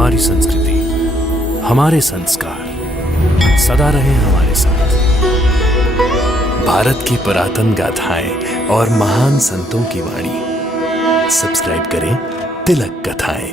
हमारी संस्कृति, हमारे संस्कार सदा रहे हमारे साथ। भारत की पुरातन गाथाएं और महान संतों की वाणी। सब्सक्राइब करें तिलक कथाएं।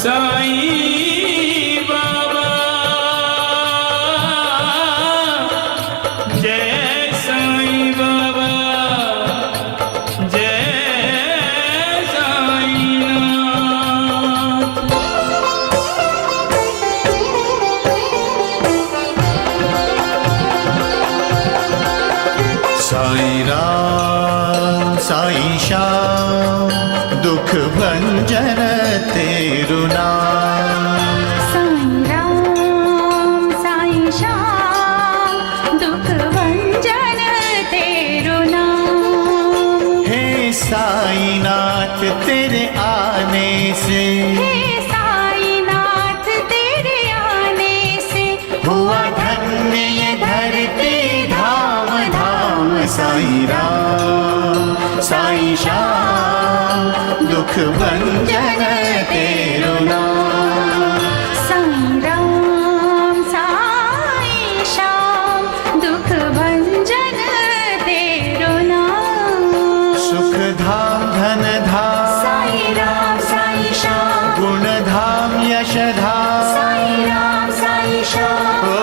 साईं बाबा जय साईं बाबा जय साईनाथ। साईं राम साईं श्याम दुख भंजन तेरु नाम। साईं राम साईं श्याम दुख भंजन तेरु नाम। हे साईनाथ तेरे आने से, हे साईनाथ तेरे आने से हुआ धन्य ये धरती धाम धाम। साईं राम साईं श्याम दुख भंजन तेरु नाम। साईं राम साईं श्याम दुख भंजन तेरु नाम। सुख धाम धन धाम साईं राम साईं श्याम गुण धाम यश धाम। साईं राम साईं श्याम ओ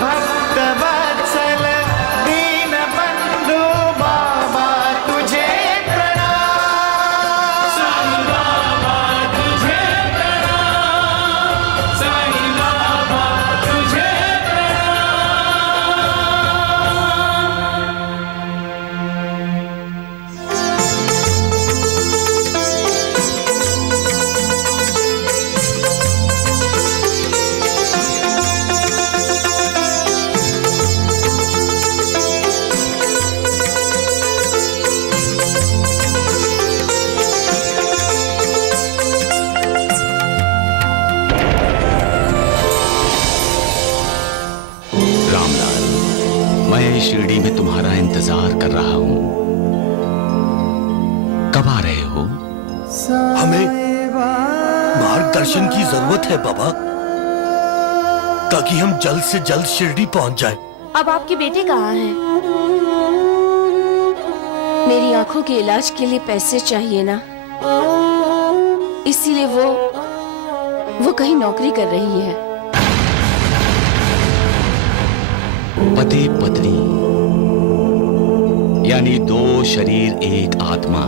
भक्त वत्सल दीन बंधु बाबा तुझे प्रणाम। साईं बाबा तुझे प्रणाम, साईं बाबा तुझे रामलाल, मैं शिरडी में तुम्हारा इंतजार कर रहा हूँ। कब आ रहे हो? हमें मार्गदर्शन की जरूरत है बाबा, ताकि हम जल्द से जल्द शिरडी पहुंच जाएं। अब आपके बेटे कहाँ हैं? मेरी आंखों के इलाज के लिए पैसे चाहिए ना, इसीलिए वो कहीं नौकरी कर रही है। पति पत्नी यानी दो शरीर एक आत्मा।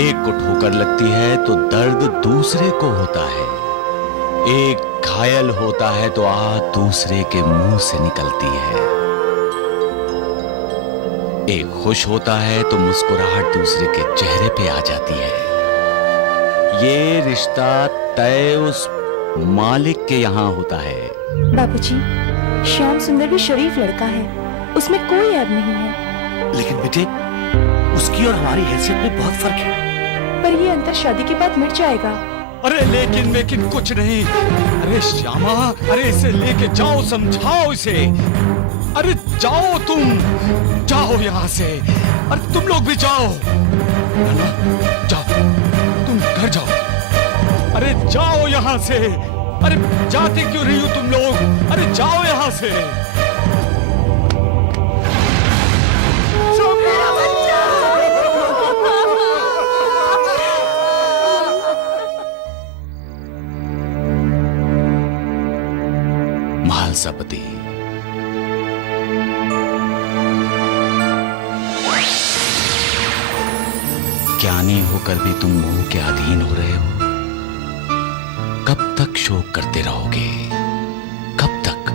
एक को ठोकर लगती है तो दर्द दूसरे को होता है। एक घायल होता है तो आह दूसरे के मुंह से निकलती है। एक खुश होता है तो मुस्कुराहट दूसरे के चेहरे पे आ जाती है। ये रिश्ता तय उस मालिक के यहाँ होता है। बाबूजी, श्याम सुंदर भी शरीफ लड़का है, उसमें कोई ऐब नहीं है। लेकिन बेटे, उसकी और हमारी हैसियत में बहुत फर्क है। पर ये अंतर शादी के बाद मिट जाएगा। अरे लेकिन कुछ नहीं। अरे श्यामा, अरे इसे लेके जाओ, समझाओ इसे। अरे जाओ, तुम जाओ यहाँ से। अरे तुम लोग भी जाओ ना, जाओ, तुम घर जाओ। अरे जाओ यहाँ से। अरे जाते क्यों रही हो तुम लोग? अरे जाओ यहाँ से। महालसापति, ज्ञानी होकर भी तुम मोह के अधीन हो रहे हो। कब तक शोक करते रहोगे? कब तक?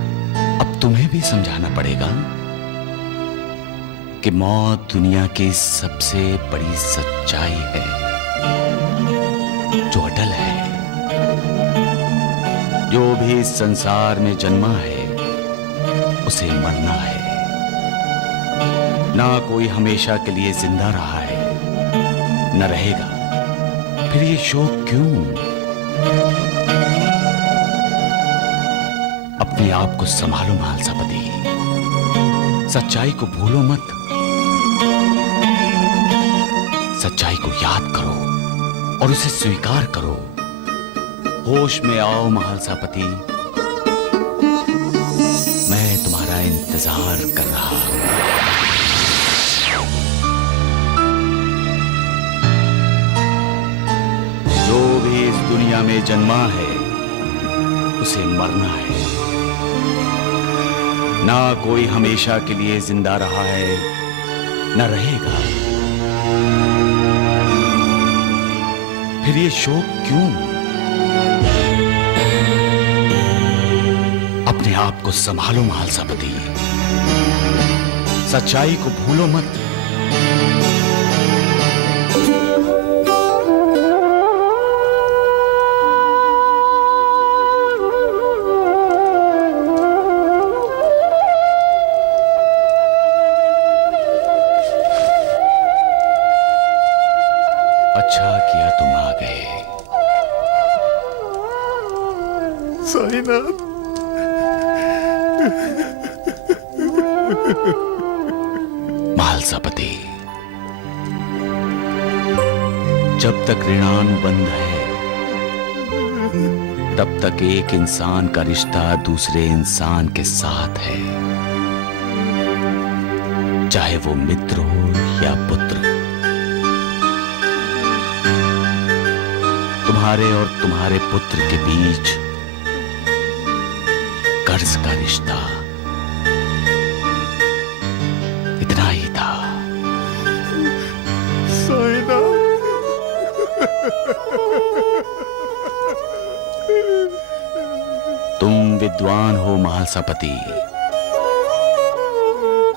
अब तुम्हें भी समझाना पड़ेगा कि मौत दुनिया की सबसे बड़ी सच्चाई है, जो अटल है। जो भी इस संसार में जन्मा है उसे मरना है। ना कोई हमेशा के लिए जिंदा रहा है न रहेगा, फिर ये शोक क्यों? अपने आप को संभालो महालसापति, सच्चाई को भूलो मत। सच्चाई को याद करो और उसे स्वीकार करो। होश में आओ महालसापति, मैं तुम्हारा इंतजार कर रहा हूं। जो भी इस दुनिया में जन्मा है उसे मरना है। ना कोई हमेशा के लिए जिंदा रहा है न रहेगा, फिर ये शोक क्यों? अपने आप को संभालो महालसापति, सच्चाई को भूलो मत। अच्छा किया तुम आ गए। साईनाथ, महालसापति, जब तक ऋणानुबंध है तब तक एक इंसान का रिश्ता दूसरे इंसान के साथ है, चाहे वो मित्र हो या पुत्र। तुम्हारे और तुम्हारे पुत्र के बीच कर्ज का रिश्ता इतना ही था। तुम विद्वान हो महालसापति,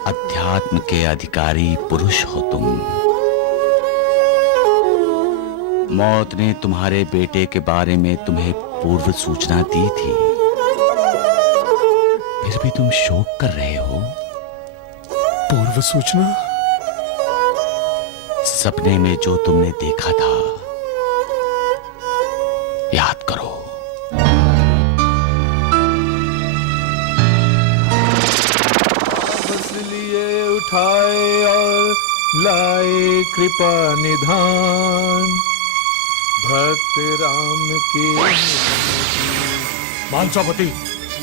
अध्यात्म के अधिकारी पुरुष हो तुम। मौत ने तुम्हारे बेटे के बारे में तुम्हें पूर्व सूचना दी थी, फिर भी तुम शोक कर रहे हो। पूर्व सूचना? सपने में जो तुमने देखा था याद करो। लिए उठाए और लाए कृपा निधान, भक्त राम की। महालसापति,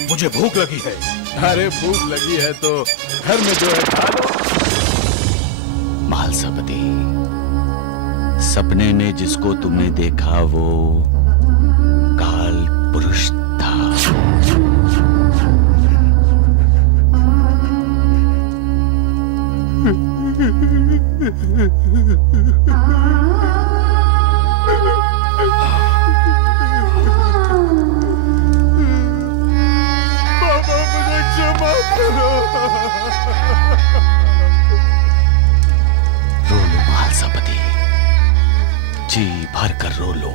मुझे भूख लगी है। अरे भूख लगी है तो घर में जो है खा लो। महालसापति, सपने में जिसको तुमने देखा वो काल पुरुष था। बाबा मुझे क्षमा करो। रो लो महालसापति, जी भर कर रो लो।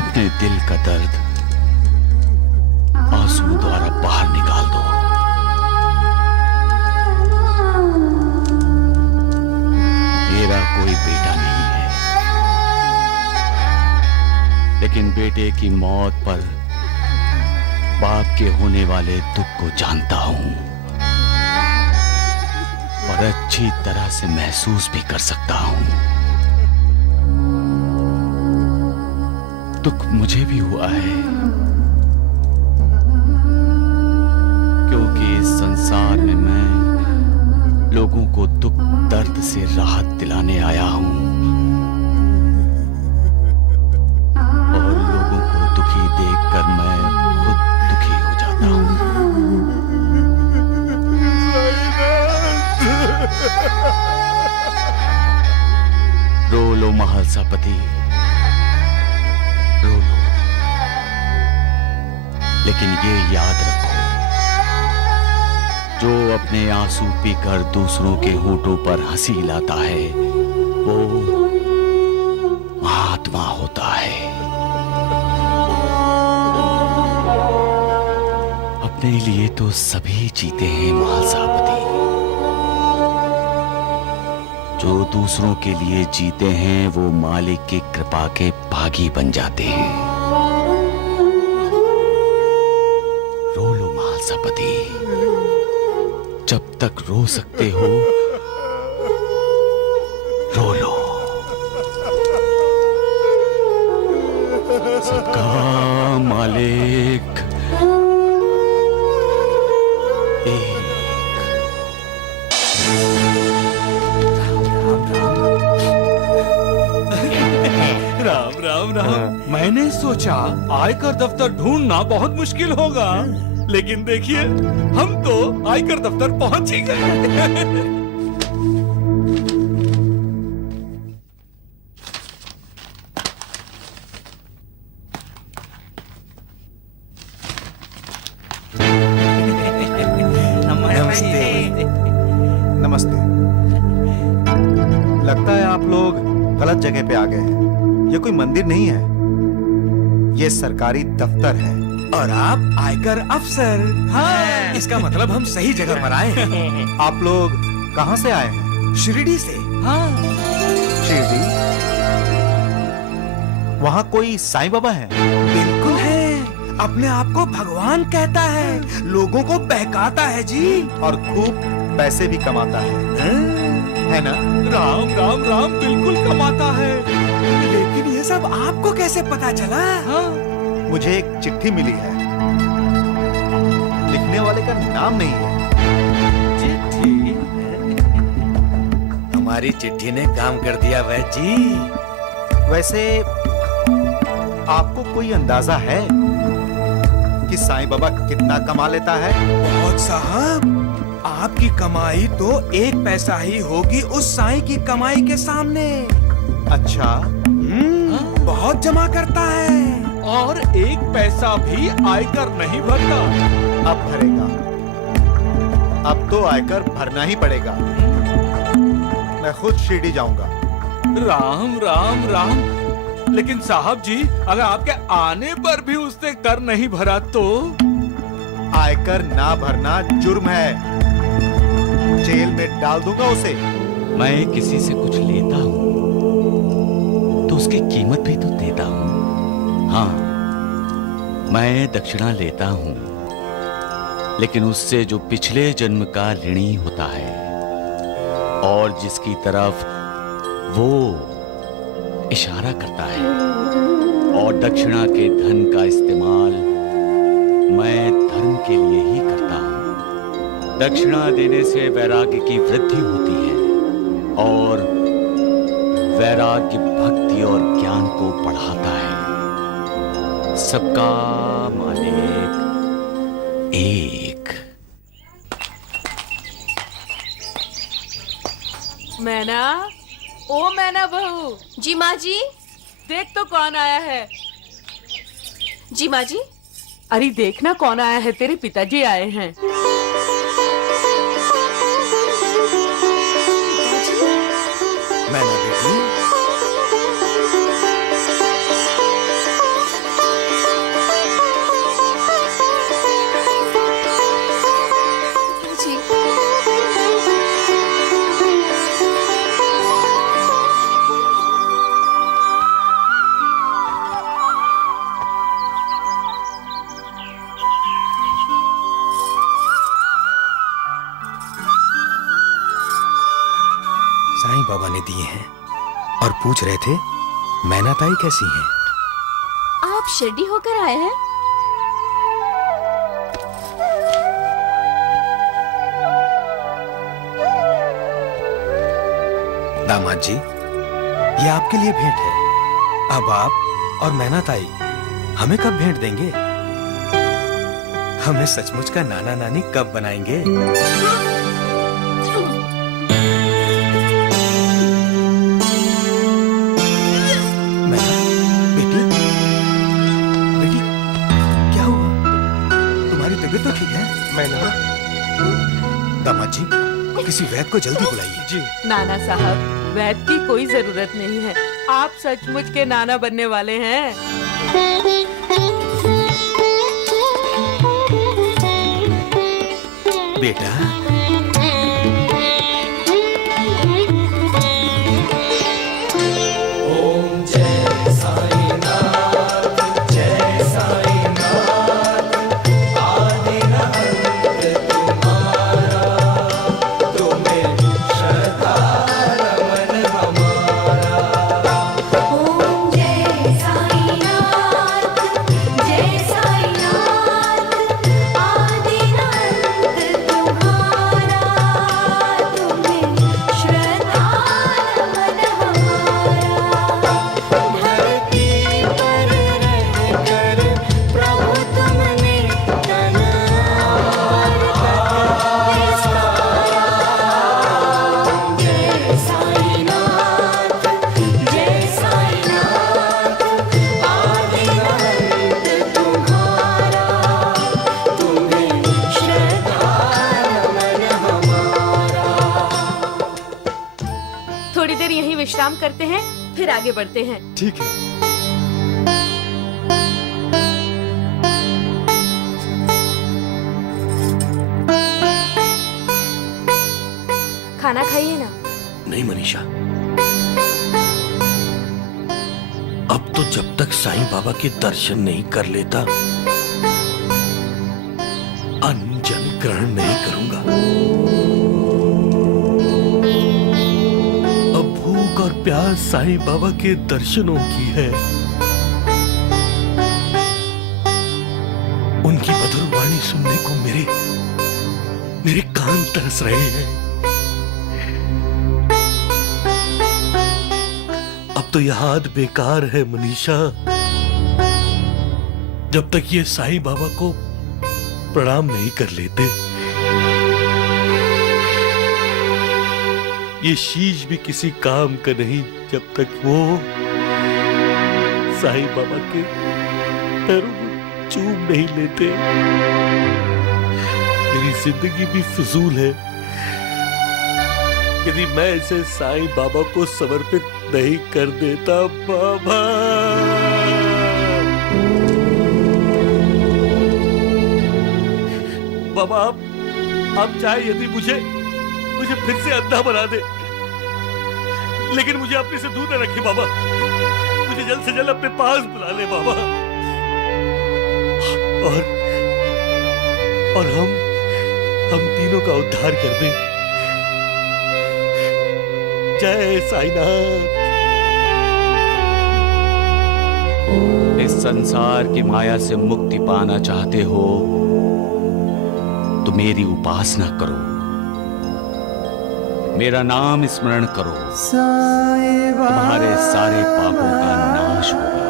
अपने दिल का दर्द आंसू द्वारा बाहर निकाल दो। मेरा कोई बेटा नहीं है, लेकिन बेटे की मौत पर बाप के होने वाले दुख को जानता हूं और अच्छी तरह से महसूस भी कर सकता हूं। दुख मुझे भी हुआ है, क्योंकि इस संसार में मैं लोगों को दुख दर्द से राहत दिलाने आया हूं और लोगों को दुखी देखकर मैं खुद दुखी हो जाता हूं। रो लो महालसापति, रो लो, लेकिन ये याद रखो, जो अपने आंसू पीकर दूसरों के होठों पर हंसी लाता है वो आत्मा होता है। अपने लिए तो सभी जीते हैं महासापति, जो दूसरों के लिए जीते हैं वो मालिक की कृपा के भागी बन जाते हैं। रो लो महासापति, जब तक रो सकते हो रो लो। सबका मालिक एक। राम राम राम। मैंने सोचा आयकर दफ्तर ढूंढना बहुत मुश्किल होगा, लेकिन देखिए हम तो आयकर दफ्तर पहुंच ही गए। नमस्ते। नमस्ते। लगता है आप लोग गलत जगह पे आ गए हैं। ये कोई मंदिर नहीं है, ये सरकारी दफ्तर है। और आप आयकर अफसर। हाँ, इसका मतलब हम सही जगह पर आए हैं। आप लोग कहाँ से आए हैं? शिरडी से। हाँ। शिरडी? वहाँ कोई साईं बाबा है? बिल्कुल है, अपने आप को भगवान कहता है, लोगों को बहकाता है जी, और खूब पैसे भी कमाता है ना? राम राम राम, बिल्कुल कमाता है। लेकिन ये सब आपको कैसे पता चला? हाँ? मुझे एक चिट्ठी मिली है, लिखने वाले का नाम नहीं है। चिट्ठी? हमारी चिट्ठी ने काम कर दिया वह जी। वैसे आपको कोई अंदाजा है कि साईं बाबा कितना कमा लेता है? बहुत साहब, आपकी कमाई तो एक पैसा ही होगी उस साईं की कमाई के सामने। अच्छा। बहुत जमा करता है और एक पैसा भी आयकर नहीं भरता। अब भरेगा, अब तो आयकर भरना ही पड़ेगा। मैं खुद शिरडी जाऊंगा। राम राम राम, लेकिन साहब जी अगर आपके आने पर भी उसने कर नहीं भरा तो? आयकर ना भरना जुर्म है, जेल में डाल दूंगा उसे। मैं किसी से कुछ लेता हूं तो उसकी कीमत भी तो देता हूं। हाँ, मैं दक्षिणा लेता हूं, लेकिन उससे जो पिछले जन्म का ऋणी होता है और जिसकी तरफ वो इशारा करता है, और दक्षिणा के धन का इस्तेमाल मैं धर्म के लिए ही करता हूं। दक्षिणा देने से वैराग्य की वृद्धि होती है और वैराग्य भक्ति और ज्ञान को बढ़ाता है। सबका मालिक एक। मैना, ओ मैना बहू। जी माँ जी। देख तो कौन आया है। जी माँ जी। अरे देखना कौन आया है, तेरे पिताजी आए हैं। मैंने बेटी, जी। साईं बाबा ने दिए हैं और पूछ रहे थे मैना ताई कैसी हैं। आप शिरडी होकर आए हैं? दामाद जी, ये आपके लिए भेंट है। अब आप और मैना ताई हमें कब भेंट देंगे? हमें सचमुच का नाना नानी कब बनाएंगे? मैना, बेटी, बेटी, क्या हुआ? तुम्हारी तबीयत तो ठीक है? मैना, दामाद जी, किसी वैद्य को जल्दी बुलाइए। जी। नाना साहब, वैद्य की कोई जरूरत नहीं है, आप सचमुच के नाना बनने वाले हैं। बेटा, ओम जय साईनाथ जय साईनाथ आदिनाथ तुम्हारा तुम्हें श्रद्धा नमन हमारा धरती पर रहकर प्रभु तुमने तन जय साईनाथ जय साईनाथ आदिनाथ तुम्हारा तुम्हें श्रद्धा नमन हमारा। थोड़ी देर यहीं विश्राम करते हैं, फिर आगे बढ़ते हैं। ठीक है। खाना खाइए ना। नहीं मनीषा, अब तो जब तक साईं बाबा के दर्शन नहीं कर लेता अन्न जल ग्रहण नहीं करूंगा। अब भूख और प्यास साईं बाबा के दर्शनों की है। उनकी मधुर वाणी सुनने को मेरे कान तरस रहे हैं। अब तो यह हाथ बेकार है मनीषा, जब तक ये साईं बाबा को प्रणाम नहीं कर लेते। ये शीश भी किसी काम का नहीं जब तक वो साईं बाबा के पैरों को चूम नहीं लेते। मेरी जिंदगी भी फिजूल है यदि मैं इसे साईं बाबा को समर्पित नहीं कर देता। बाबा, बाबा आप चाहे यदि मुझे फिर से अंधा बना दे, लेकिन मुझे अपने से दूर न रखिए बाबा। मुझे जल्द से जल्द अपने पास बुला ले बाबा। और हम तीनों का उद्धार कर दें। जय साईनाथ। इस संसार की माया से मुक्ति पाना चाहते हो तो मेरी उपासना करो, मेरा नाम स्मरण करो, तुम्हारे सारे पापों का नाश होगा।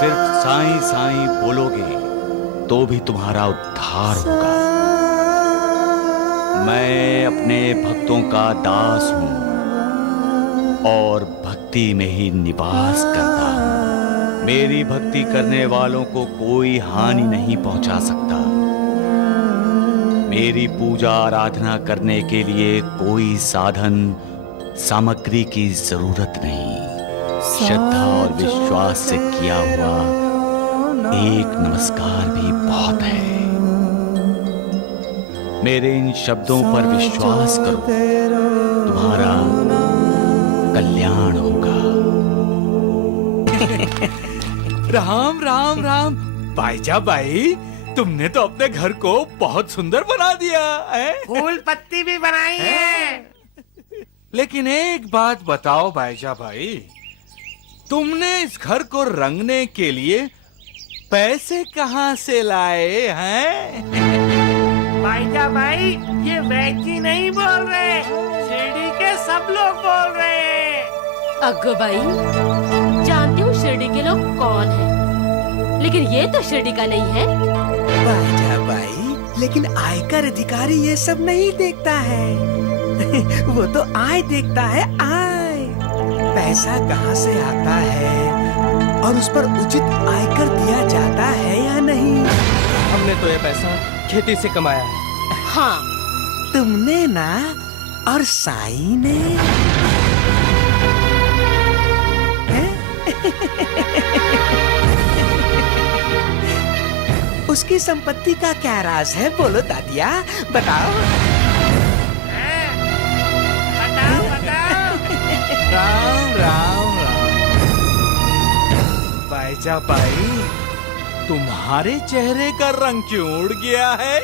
सिर्फ साईं साईं बोलोगे तो भी तुम्हारा उद्धार होगा। मैं अपने भक्तों का दास हूं और भक्ति में ही निवास करता हूं। मेरी भक्ति करने वालों को कोई हानि नहीं पहुंचा सकता। मेरी पूजा आराधना करने के लिए कोई साधन सामग्री की जरूरत नहीं। श्रद्धा और विश्वास से किया हुआ एक नमस्कार भी बहुत है। मेरे इन शब्दों पर विश्वास करो, तुम्हारा कल्याण होगा। राम राम राम। भाईजा भाई, तुमने तो अपने घर को बहुत सुंदर बना दिया है। फूल पत्ती भी बनाई है। लेकिन एक बात बताओ भाईजा भाई, तुमने इस घर को रंगने के लिए पैसे कहाँ से लाए हैं? भाईजा भाई, ये वैची नहीं बोल रहे, शिरडी के सब लोग बोल रहे हैं। अग्गो भाई, जानती हूँ शिरडी के लोग कौन हैं, लेकिन ये तो शिरडी का नहीं है। भाईजा भाई, लेकिन आयकर अधिकारी ये सब नहीं देखता है। वो तो आय देखता है, आय। पैसा कहाँ से आता है और उस पर उचित आयकर दिया जाता है या नहीं। हमने तो ये पैसा खेती से कमाया है। हाँ, तुमने ना, और साईं ने। उसकी संपत्ति का क्या राज है? बोलो दादिया, बताओ। बताओ बताओ। राम राम राम। बाईजा बाई, तुम्हारे चेहरे का रंग क्यों उड़ गया है?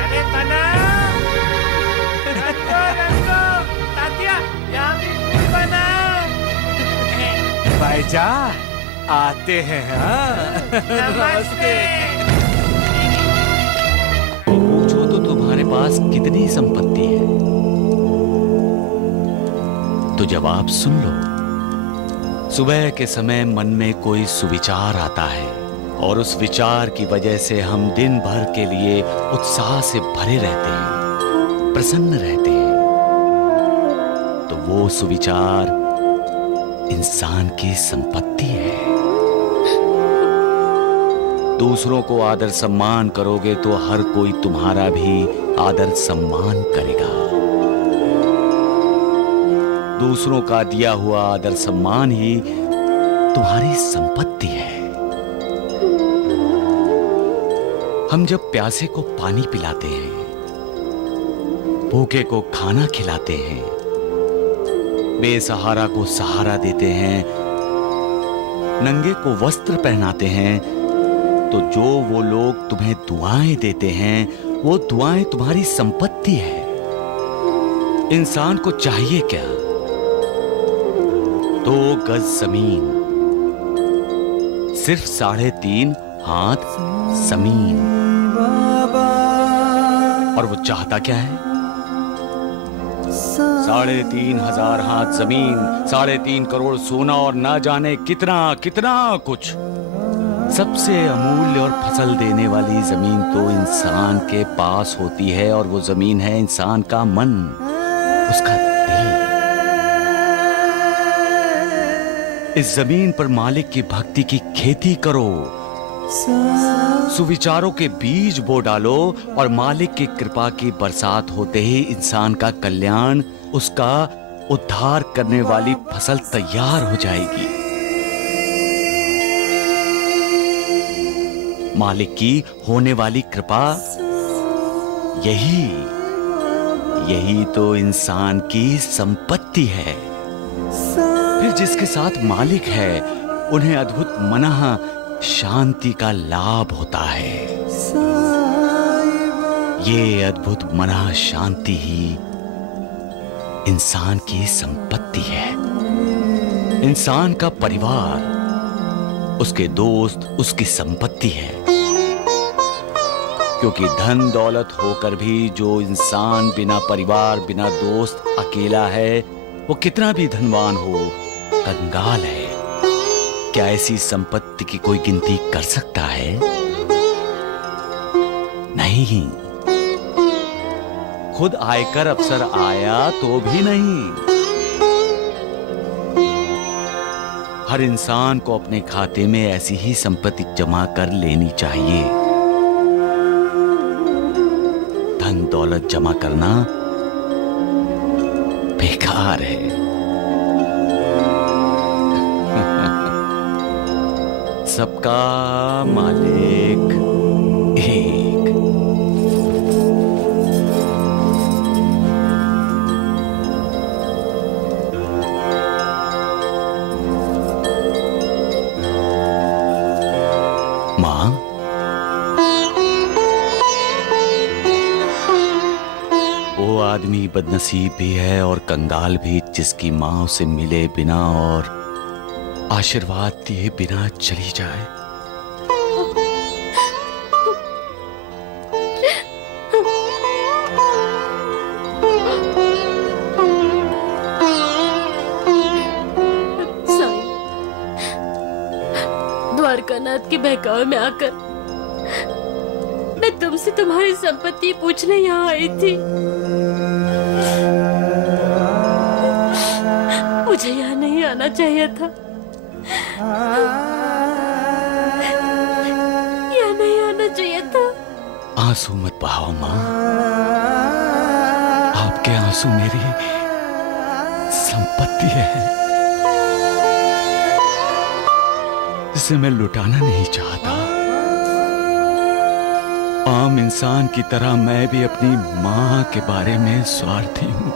अरे बनाओ, रंगो रंगो, तात्या यहाँ भी फूल बनाओ। बाईजा, आते हैं हाँ? नमस्ते। पूछो तो तुम्हारे पास कितनी संपत्ति है, तो जवाब सुन लो। सुबह के समय मन में कोई सुविचार आता है और उस विचार की वजह से हम दिन भर के लिए उत्साह से भरे रहते हैं, प्रसन्न रहते हैं। तो वो सुविचार इंसान की संपत्ति है। दूसरों को आदर सम्मान करोगे तो हर कोई तुम्हारा भी आदर सम्मान करेगा। दूसरों का दिया हुआ आदर सम्मान ही तुम्हारी संपत्ति है। हम जब प्यासे को पानी पिलाते हैं, भूखे को खाना खिलाते हैं, बेसहारा को सहारा देते हैं, नंगे को वस्त्र पहनाते हैं, तो जो वो लोग तुम्हें दुआएं देते हैं, वो दुआएं तुम्हारी संपत्ति है। इंसान को चाहिए क्या? 2 गज जमीन, सिर्फ 3.5 हाथ जमीन, और वो चाहता क्या है? 3,500 हाथ जमीन, 3.5 करोड़ सोना और ना जाने कितना कितना कुछ। सबसे अमूल्य और फसल देने वाली जमीन तो इंसान के पास होती है, और वो जमीन है इंसान का मन, उसका दिल। इस जमीन पर मालिक की भक्ति की खेती करो, सुविचारों के बीज बो डालो, और मालिक की कृपा की बरसात होते ही इंसान का कल्याण, उसका उद्धार करने वाली फसल तैयार हो जाएगी। मालिक की होने वाली कृपा, यही तो इंसान की संपत्ति है। फिर जिसके साथ मालिक है, उन्हें अद्भुत मनः शांति का लाभ होता है। ये अद्भुत मनः शांति ही इंसान की संपत्ति है। इंसान का परिवार, उसके दोस्त उसकी संपत्ति है। क्योंकि धन दौलत होकर भी जो इंसान बिना परिवार बिना दोस्त अकेला है, वो कितना भी धनवान हो, कंगाल है। क्या ऐसी संपत्ति की कोई गिनती कर सकता है? नहीं। खुद आयकर अफसर आया तो भी नहीं। हर इंसान को अपने खाते में ऐसी ही संपत्ति जमा कर लेनी चाहिए। धन दौलत जमा करना बेकार है। सबका मालिक एक। मां, वो आदमी बदनसीब भी है और कंगाल भी, जिसकी मां उसे मिले बिना और आशीर्वाद दिए बिना चली जाए। साईं, द्वारकानाथ के बहकावे में आकर मैं तुमसे तुम्हारी संपत्ति पूछने यहाँ आई थी। मुझे यहाँ नहीं आना चाहिए था। यहाँ नहीं आना चाहिए था। आंसू मत बहाओ मां, आपके आंसू मेरी संपत्ति है। जिसे मैं लुटाना नहीं चाहता। आम इंसान की तरह मैं भी अपनी माँ के बारे में स्वार्थी हूँ।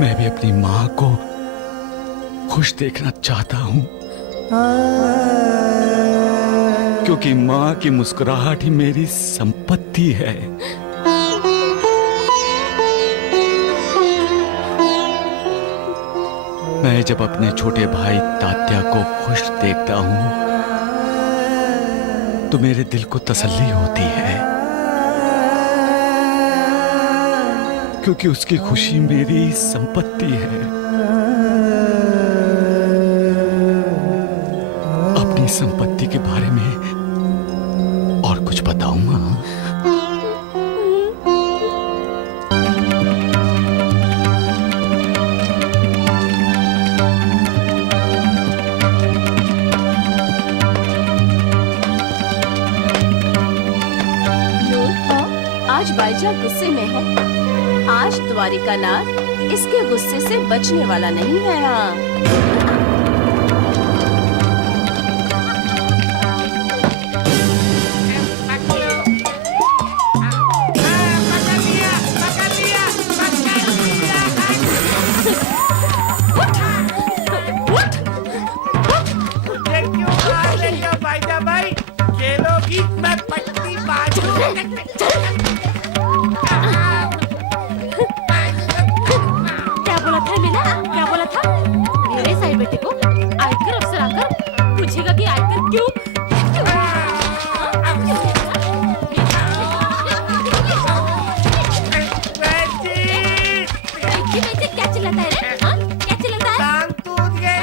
मैं भी अपनी माँ को खुश देखना चाहता हूँ, क्योंकि माँ की मुस्कुराहट ही मेरी संपत्ति है। मैं जब अपने छोटे भाई तात्या को खुश देखता हूँ तो मेरे दिल को तसल्ली होती है, क्योंकि उसकी खुशी मेरी संपत्ति है। अपनी संपत्ति के बारे में और कुछ बताऊं मां? आज बाईजा गुस्से में है। आज द्वारिका नाथ इसके गुस्से से बचने वाला नहीं है। बाईजा भाई खेलोगी, मैं पट्टी बाजू। क्या बोला था मीना? क्या बोला था? मेरे साइड बेटे को आयकर अफसर आकर पूछेगा कि आयकर क्यों? क्या चिल्लाता है रे? हाँ? क्या चिल्लाता है? टांग टूट गई।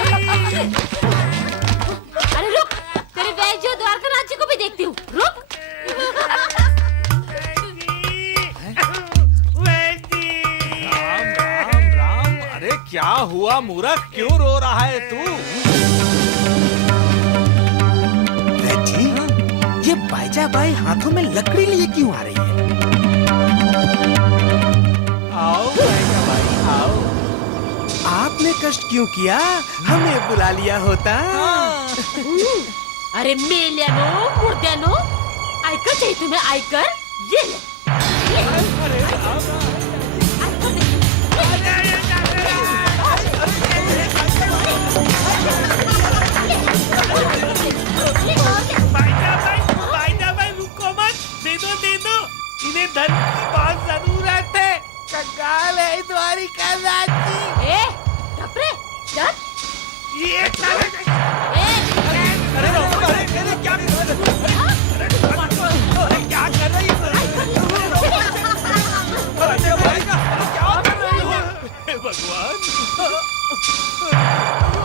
अरे रुक, तेरे वैद्य द्वारका नाथ जी को भी देखती हूँ। रुक। अरे क्या हुआ मूर्ख, क्यों रो रहा है तू? जी, ये बाईजा बाई हाथों में लकड़ी लिए क्यों आ रही है? आओ बाईजा बाई, आओ। आपने कष्ट क्यों किया? हमें बुला लिया होता। अरे मेल्यानो, मुर्द्यानो, आयकर चाहिए तुम्हें? आयकर? ये ले। बाईजा भाई रुको मत, दे दो। इन्हें धन की बहुत जरूरत है। कंगाल है द्वारिका नाथ जी। ए, घबरे, डर। ये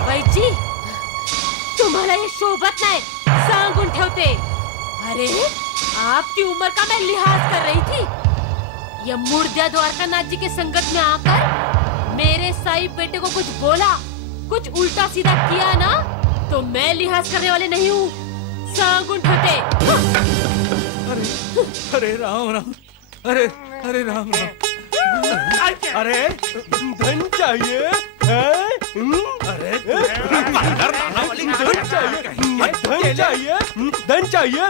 वैजी, तुम्हाला ये शोभत नाही, सांगून ठेवते। अरे, आपकी उम्र का मैं लिहाज कर रही थी। ये मुर्द्या द्वारका नाथ जी के संगत में आकर मेरे साई बेटे को कुछ बोला, कुछ उल्टा सीधा किया ना, तो मैं लिहाज करने वाले नहीं हूँ। सांगून ठेवते। अरे राम राम, अरे राम राम। अरे धन चाहिए है? अरे धन चाहिए।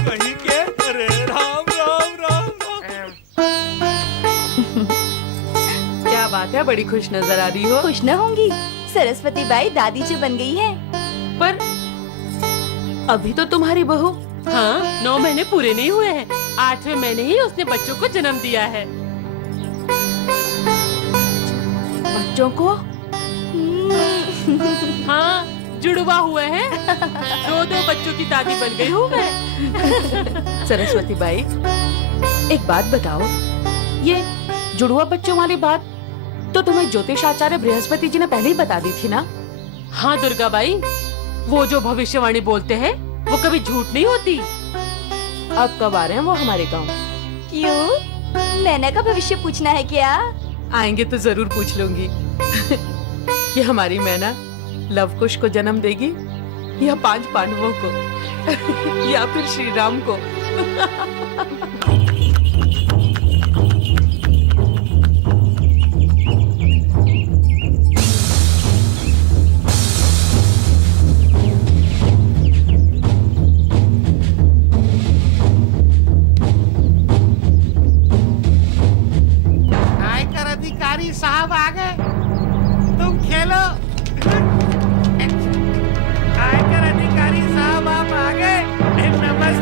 कहीं के। अरे राम राम राम। क्या बात है, बड़ी खुश नजर आ रही हो। खुश न होंगी, सरस्वती बाई दादी जो बन गई है। पर अभी तो तुम्हारी बहू। हाँ, 9 महीने पूरे नहीं हुए हैं। 8वें महीने ही उसने बच्चों को जन्म दिया है। बच्चों को? हाँ, जुड़वा हुए हैं। 2 बच्चों की दादी बन गई हूँ मैं। सरस्वती बाई, एक बात बताओ, ये जुड़वा बच्चों वाली बात तो तुम्हें ज्योतिष आचार्य बृहस्पति जी ने पहले ही बता दी थी ना? हाँ दुर्गा बाई, वो जो भविष्यवाणी बोलते हैं वो कभी झूठ नहीं होती। अब कब आ रहे हैं वो हमारे गांव? क्यों? मैना का भविष्य पूछना है क्या? आएंगे तो जरूर पूछ लूंगी कि हमारी मैना लवकुश को जन्म देगी या 5 पांडवों को या फिर श्री राम को।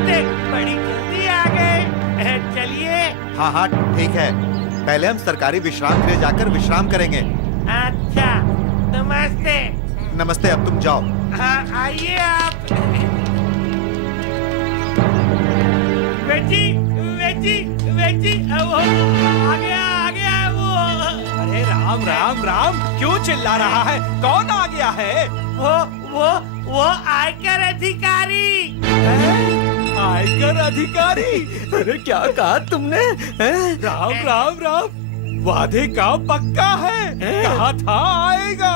नमस्ते, बड़ी जल्दी आ गए। चलिए। हाँ हाँ ठीक है, पहले हम सरकारी विश्राम गृह जाकर विश्राम करेंगे। अच्छा, नमस्ते। नमस्ते, अब तुम जाओ। हाँ, आइए आप। वेजी, वेजी, वेजी, वो आ गया वो। अरे राम राम राम, क्यों चिल्ला रहा है? कौन आ गया है? वो आयकर अधिकारी। आयकर अधिकारी? अरे क्या कहा तुमने? राम राम राम, वादे का पक्का है। कहा था आएगा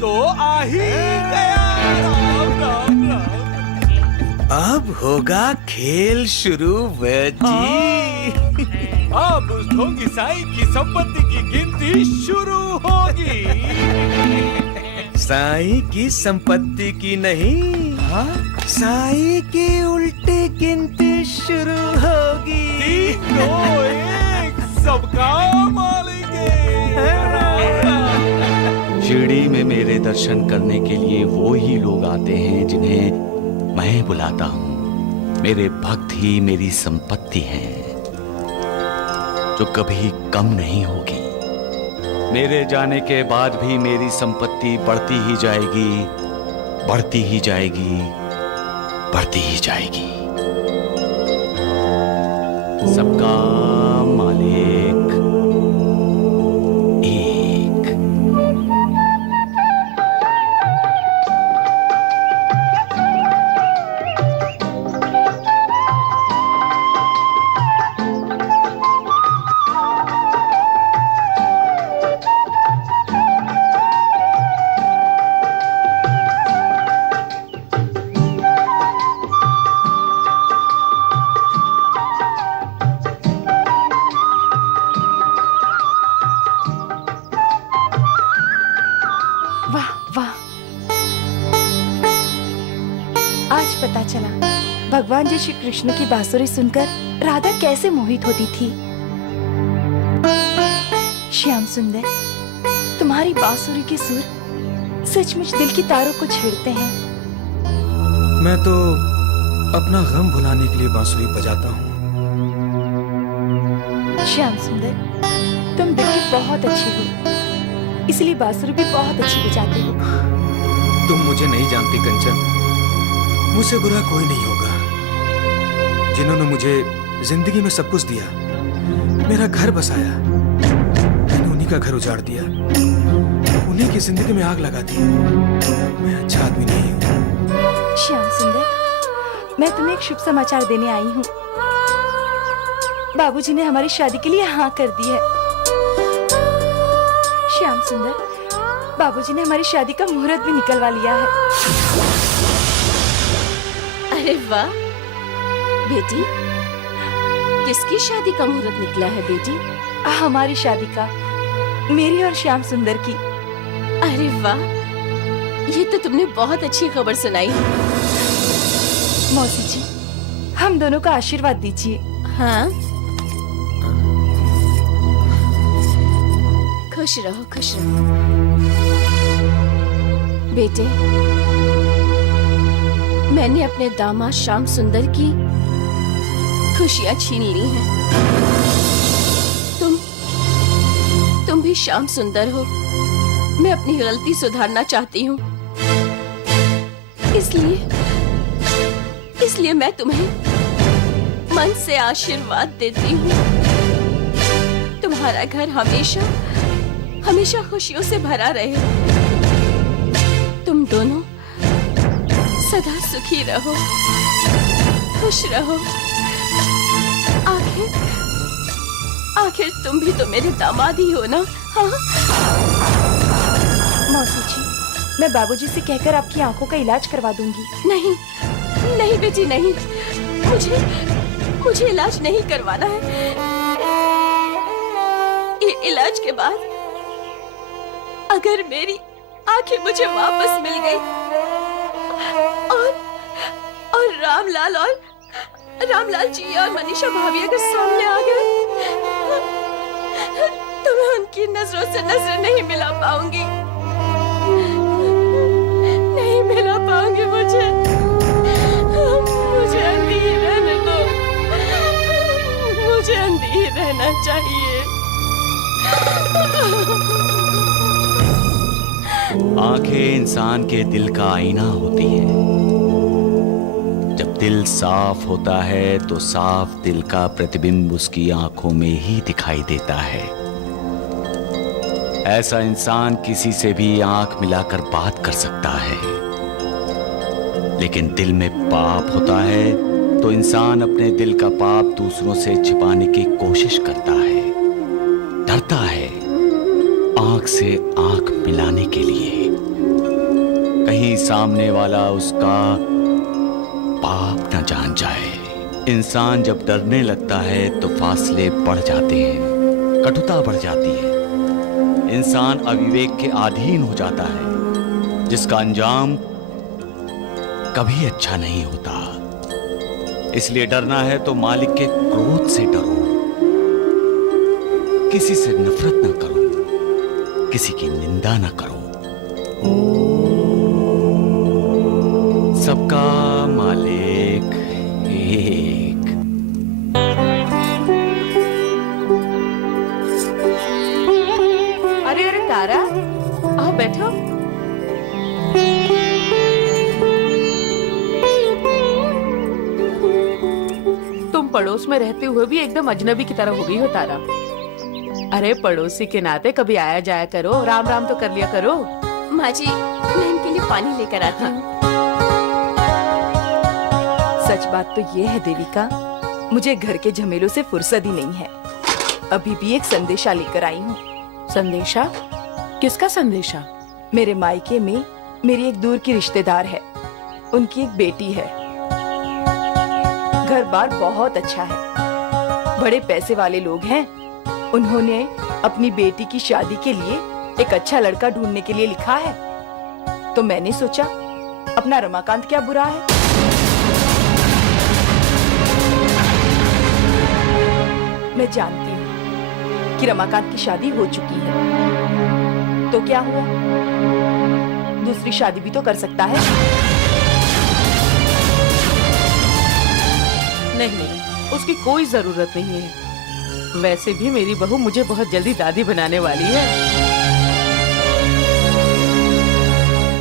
तो आ ही गया। राम राम राम। अब होगा खेल शुरू जी। अब उस ढोंगी साईं की संपत्ति की गिनती शुरू होगी। साईं की संपत्ति की नहीं, साईं की उल्टी गिनती शुरू होगी। 3, 2, 1, सबका मालिक शिरडी में मेरे दर्शन करने के लिए वो ही लोग आते हैं जिन्हें मैं बुलाता हूँ। मेरे भक्त ही मेरी संपत्ति हैं, जो कभी कम नहीं होगी। मेरे जाने के बाद भी मेरी संपत्ति बढ़ती ही जाएगी, बढ़ती ही जाएगी, बढ़ती ही जाएगी। सबका मालिक एक। वाह वाह, आज पता चला भगवान जी श्री कृष्ण की बांसुरी सुनकर राधा कैसे मोहित होती थी। श्याम सुंदर, तुम्हारी बांसुरी के सुर सचमुच दिल की तारों को छेड़ते हैं। मैं तो अपना गम भुलाने के लिए बांसुरी बजाता हूँ। श्याम सुंदर, तुम दिल के बहुत अच्छे हो, इसलिए बांसुरी भी बहुत अच्छी बजाते हो। तुम मुझे नहीं जानती कंचन, मुझसे बुरा कोई नहीं होगा। जिन्होंने मुझे जिंदगी में सब कुछ दिया, मेरा घर बसाया, मैंने उन्हीं का घर उजाड़ दिया, उन्हीं की जिंदगी में आग लगा दी। मैं अच्छा आदमी नहीं हूँ। श्याम सुंदर, मैं तुम्हें एक शुभ समाचार देने आई हूँ। बाबूजी ने हमारी शादी के लिए हाँ कर दी है। श्याम सुंदर, बाबूजी ने हमारी शादी का मुहूर्त भी निकलवा लिया है। अरे वाह बेटी, किसकी शादी का मुहूर्त निकला है बेटी? हमारी शादी का, मेरी और श्याम सुंदर की। अरे वाह, ये तो तुमने बहुत अच्छी खबर सुनाई। मौसी जी, हम दोनों का आशीर्वाद दीजिए। हाँ, खुश रहो, खुश रहो बेटे। मैंने अपने दामाद श्याम सुंदर की खुशियां छीन ली हैं। तुम भी श्याम सुंदर हो। मैं अपनी गलती सुधारना चाहती हूँ, इसलिए मैं तुम्हें मन से आशीर्वाद देती हूँ। तुम्हारा घर हमेशा खुशियों से भरा रहे। तुम दोनों सदा सुखी रहो, खुश रहो। आखिर तुम भी तो मेरे दामाद ही हो ना? हाँ? मौसी जी, मैं बाबूजी से कहकर आपकी आंखों का इलाज करवा दूंगी। नहीं बेटी, नहीं। मुझे इलाज नहीं करवाना है। ये इलाज के बाद अगर मेरी आंखें मुझे वापस मिल गई और रामलाल जी और मनीषा भाभी अगर सामने आ गए तो मैं उनकी नजरों से नजर नहीं मिला पाऊंगी। नहीं मिला पाऊंगी। मुझे अंधी रहने आंखें इंसान के दिल का आईना होती हैं। जब दिल साफ होता है तो साफ दिल का प्रतिबिंब उसकी आंखों में ही दिखाई देता है। ऐसा इंसान किसी से भी आंख मिलाकर बात कर सकता है। लेकिन दिल में पाप होता है तो इंसान अपने दिल का पाप दूसरों से छिपाने की कोशिश करता है, डरता है आंख से आंख मिलाने के लिए, कहीं सामने वाला उसका पाप न जान जाए। इंसान जब डरने लगता है तो फासले बढ़ जाते हैं, कटुता बढ़ जाती है। इंसान अविवेक के अधीन हो जाता है, जिसका अंजाम कभी अच्छा नहीं होता। इसलिए डरना है तो मालिक के क्रोध से डरो। किसी से नफरत न करो, किसी की निंदा न करो। सबका मालिक एक। अरे अरे तारा, आओ बैठो। तुम पड़ोस में रहते हुए भी एकदम अजनबी की तरह हो गई हो तारा। अरे पड़ोसी के नाते कभी आया जाया करो, राम राम तो कर लिया करो। माँ जी, मैं इनके लिए पानी लेकर आती हूँ। सच बात तो ये है देविका, मुझे घर के झमेलों से फुर्सत ही नहीं है। अभी भी एक संदेशा लेकर आई हूँ। संदेशा? किसका संदेशा? मेरे मायके में मेरी एक दूर की रिश्तेदार है, उनकी एक बेटी है। घर बार बहुत अच्छा है, बड़े पैसे वाले लोग हैं। उन्होंने अपनी बेटी की शादी के लिए एक अच्छा लड़का ढूंढने के लिए लिखा है। तो मैंने सोचा अपना रमाकांत क्या बुरा है। मैं जानती हूँ कि रमाकांत की शादी हो चुकी है, तो क्या हुआ, दूसरी शादी भी तो कर सकता है। नहीं नहीं, उसकी कोई जरूरत नहीं है। वैसे भी मेरी बहू मुझे बहुत जल्दी दादी बनाने वाली है।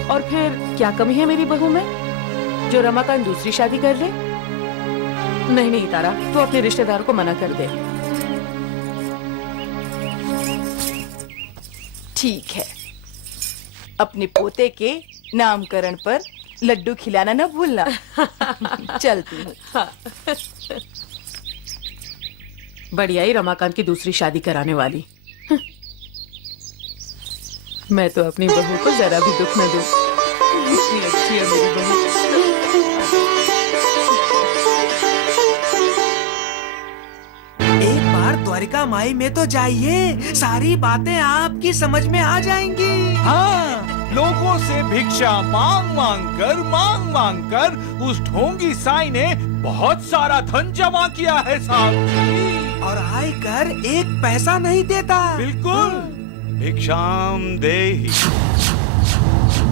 और फिर क्या कमी है मेरी बहू में जो रमाकांत दूसरी शादी कर ले? नहीं नहीं तारा, तू अपने रिश्तेदार को मना कर दे। ठीक है, अपने पोते के नामकरण पर लड्डू खिलाना न भूलना। चलती हूँ। बढ़िया ही रमाकांत की दूसरी शादी कराने वाली। मैं तो अपनी बहू को जरा भी दुख न दूं। इतनी अच्छी है मेरी बहू। एक बार द्वारिका माई में तो जाइए, सारी बातें आपकी समझ में आ जाएंगी। हाँ, लोगों से भिक्षा मांग मांग कर उस ढोंगी साई ने बहुत सारा धन जमा किया है साहब जी। और आयकर एक पैसा नहीं देता। बिल्कुल। भिक्षाम देहि,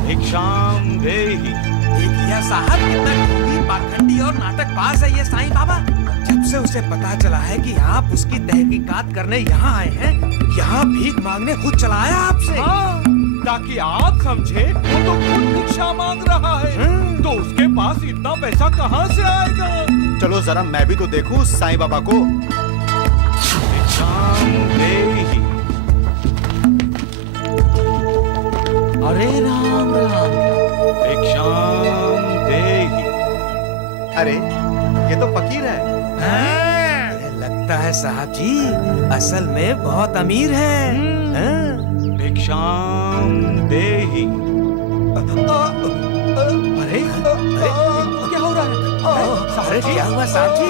भिक्षाम देहि। देखिए साहब, कितना ढोंगी, पाखंडी और नाटकबाज है ये साईं बाबा। जब से उसे पता चला है कि आप उसकी तहकीकात करने यहाँ आए हैं, यहाँ भीख मांगने खुद चला आया आपसे। हाँ, ताकि आप समझे वो तो खुद भिक्षा मांग रहा है, तो उसके पास इतना पैसा कहाँ से आएगा? चलो जरा मैं भी तो देखूं साईं बाबा को। भिक्षाम देहि। अरे राम राम, भिक्षाम देहि। अरे ये तो फकीर है। लगता है साहब जी असल में बहुत अमीर है। भिक्षाम देहि। अरे क्या हो रहा है? अरे क्या हुआ साहब जी?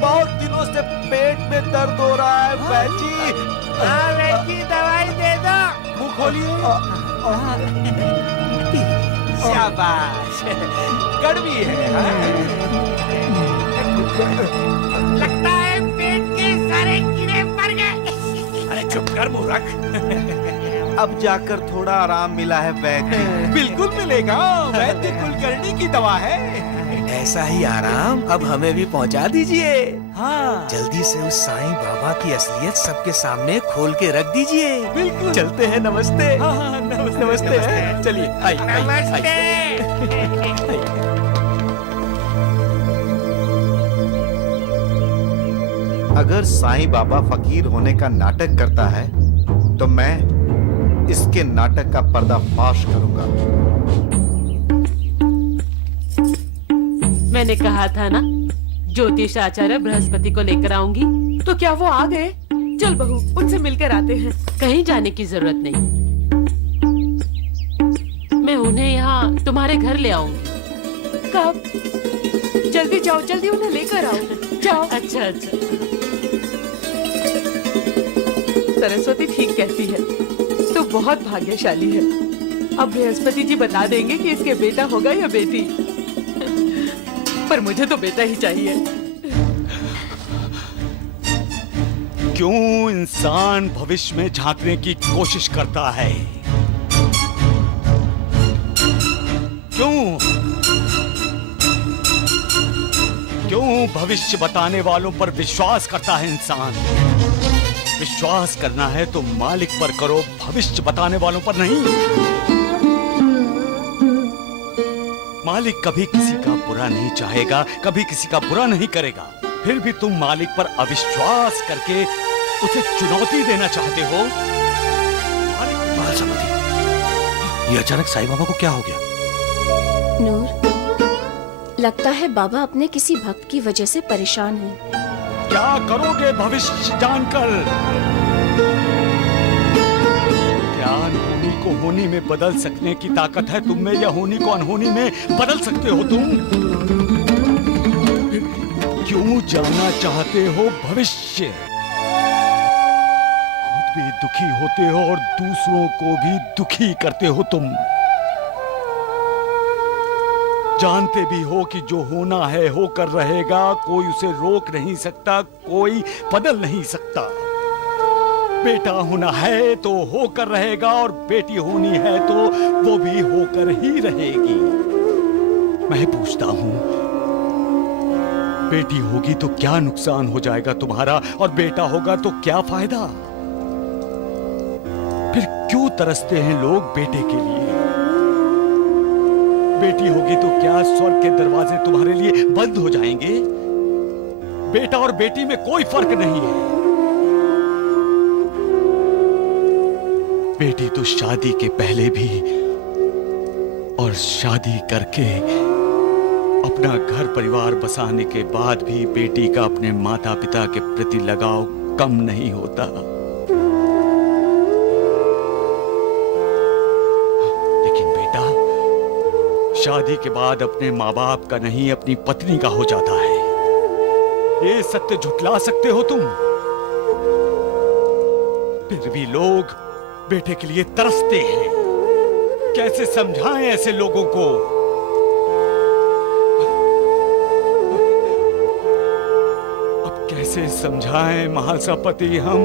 बहुत दिनों से पेट में दर्द हो रहा है बैजी। की दवाई दे दो। मुंह खोलिए। शाबाश, कड़वी है। लगता है पेट के सारे कीड़े मर गए। अरे चुप कर मूर्ख। अब जाकर थोड़ा आराम मिला है वैद्य। बिल्कुल मिलेगा, वैद्य कुलकर्णी की दवा है। ऐसा ही आराम अब हमें भी पहुंचा दीजिए। हाँ जल्दी से उस साईं बाबा की असलियत सबके सामने खोल के रख दीजिए। बिल्कुल। चलते हैं, नमस्ते। हाँ हाँ नमस्ते नमस्ते हैं। चलिए, आई, आई, नमस्ते। अगर साईं बाबा फकीर होने का नाटक करता है तो मैं इसके नाटक का पर्दाफाश करूंगा। मैंने कहा था ना, ज्योतिष आचार्य बृहस्पति को लेकर आऊंगी। तो क्या वो आ गए? चल बहू, उनसे मिलकर आते हैं। कहीं जाने की जरूरत नहीं, मैं उन्हें यहाँ तुम्हारे घर ले आऊंगी। कब? जल्दी जाओ, जल्दी उन्हें लेकर आओ। जाओ। अच्छा अच्छा। सरस्वती ठीक कहती है, तू बहुत भाग्यशाली है। अब बृहस्पति जी बता देंगे कि इसके बेटा होगा या बेटी। पर मुझे तो बेटा ही चाहिए। क्यों इंसान भविष्य में झांकने की कोशिश करता है? क्यों भविष्य बताने वालों पर विश्वास करता है इंसान? विश्वास करना है तो मालिक पर करो, भविष्य बताने वालों पर नहीं। मालिक कभी किसी का बुरा नहीं चाहेगा, कभी किसी का बुरा नहीं करेगा। फिर भी तुम मालिक पर अविश्वास करके उसे चुनौती देना चाहते हो। महासमति, ये अचानक साईं बाबा को क्या हो गया? नूर, लगता है बाबा अपने किसी भक्त की वजह से परेशान हैं। क्या करोगे भविष्य जानकर? क्या अनहोनी को होनी में बदल सकने की ताकत है तुम में, या होनी को अनहोनी में बदल सकते हो तुम? क्यों जानना चाहते हो भविष्य? खुद भी दुखी होते हो और दूसरों को भी दुखी करते हो तुम। जानते भी हो कि जो होना है होकर रहेगा, कोई उसे रोक नहीं सकता, कोई बदल नहीं सकता। बेटा होना है तो होकर रहेगा, और बेटी होनी है तो वो भी होकर ही रहेगी। मैं पूछता हूं, बेटी होगी तो क्या नुकसान हो जाएगा तुम्हारा, और बेटा होगा तो क्या फायदा? फिर क्यों तरसते हैं लोग बेटे के लिए? बेटी होगी तो क्या स्वर्ग के दरवाजे तुम्हारे लिए बंद हो जाएंगे? बेटा और बेटी में कोई फर्क नहीं है। बेटी तो शादी के पहले भी और शादी करके अपना घर परिवार बसाने के बाद भी बेटी का अपने माता पिता के प्रति लगाव कम नहीं होता। शादी के बाद अपने माँ बाप का नहीं, अपनी पत्नी का हो जाता है। ये सत्य झुठला सकते हो तुम, फिर भी लोग बेटे के लिए तरसते हैं। कैसे समझाएं ऐसे लोगों को? अब कैसे समझाएं महासपति हम?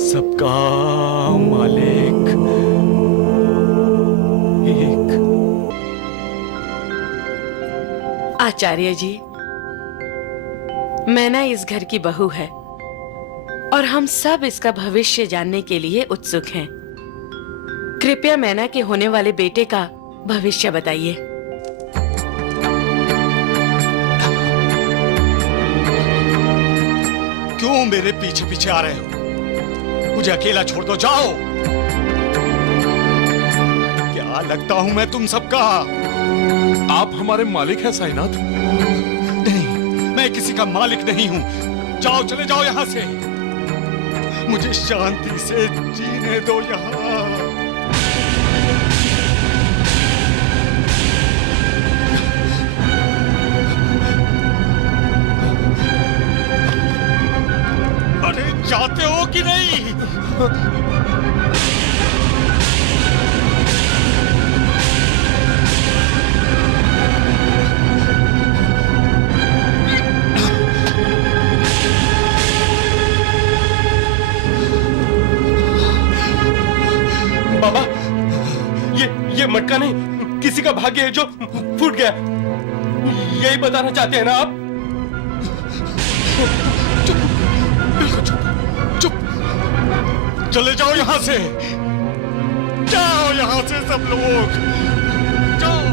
सबका मालिक एक। आचार्य जी, मैना इस घर की बहू है और हम सब इसका भविष्य जानने के लिए उत्सुक हैं। कृपया मैना के होने वाले बेटे का भविष्य बताइए। क्यों मेरे पीछे पीछे आ रहे हो? मुझे अकेला छोड़ दो, जाओ। क्या लगता हूं मैं तुम सबका? आप हमारे मालिक हैं साईनाथ? नहीं, मैं किसी का मालिक नहीं हूं। जाओ, चले जाओ यहां से। मुझे शांति से जीने दो यहां। अरे जाते हो कि नहीं? भाग्य है जो फूट गया, यही बताना चाहते हैं ना आप? चुप, बिल्कुल चुप, चुप। चले जाओ यहां से, जाओ यहां से सब लोग, जाओ।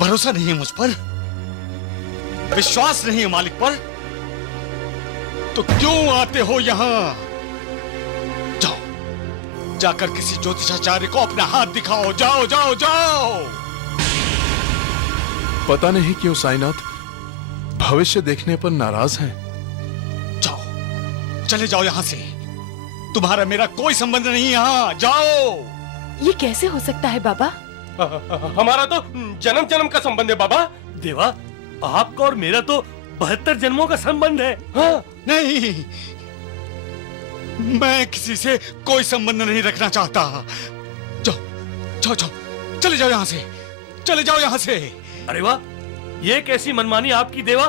भरोसा नहीं है मुझ पर, विश्वास नहीं है मालिक पर, तो क्यों आते हो यहां? जाओ, जाकर किसी ज्योतिषाचार्य को अपना हाथ दिखाओ, जाओ जाओ जाओ। पता नहीं क्यों साईनाथ भविष्य देखने पर नाराज हैं। जाओ, चले जाओ यहां से, तुम्हारा मेरा कोई संबंध नहीं यहां, जाओ। ये कैसे हो सकता है बाबा? हमारा तो जन्म जन्म का संबंध है बाबा। देवा, आपका और मेरा तो 72 जन्मों का संबंध है। हाँ? नहीं, मैं किसी से कोई संबंध नहीं रखना चाहता। जाओ जाओ जाओ, चले जाओ यहां से, चले जाओ यहां से। अरे वाह, ये कैसी मनमानी आपकी देवा!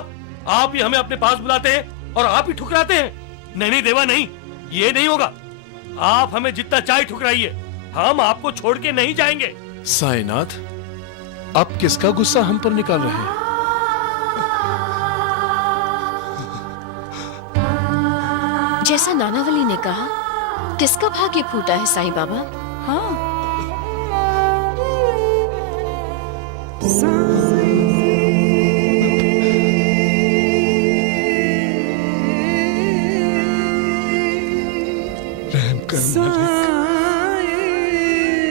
आप ही हमें अपने पास बुलाते हैं और आप ही ठुकराते हैं। नहीं नहीं देवा, नहीं, ये नहीं होगा। आप हमें जितना चाहे ठुकराइए, हम आपको छोड़ के नहीं जाएंगे। साईनाथ, आप किसका गुस्सा हम पर निकाल रहे हैं? जैसा नानावली ने कहा, किसका भाग्य फूटा है साईं बाबा? हाँ। रहम कर मालिक,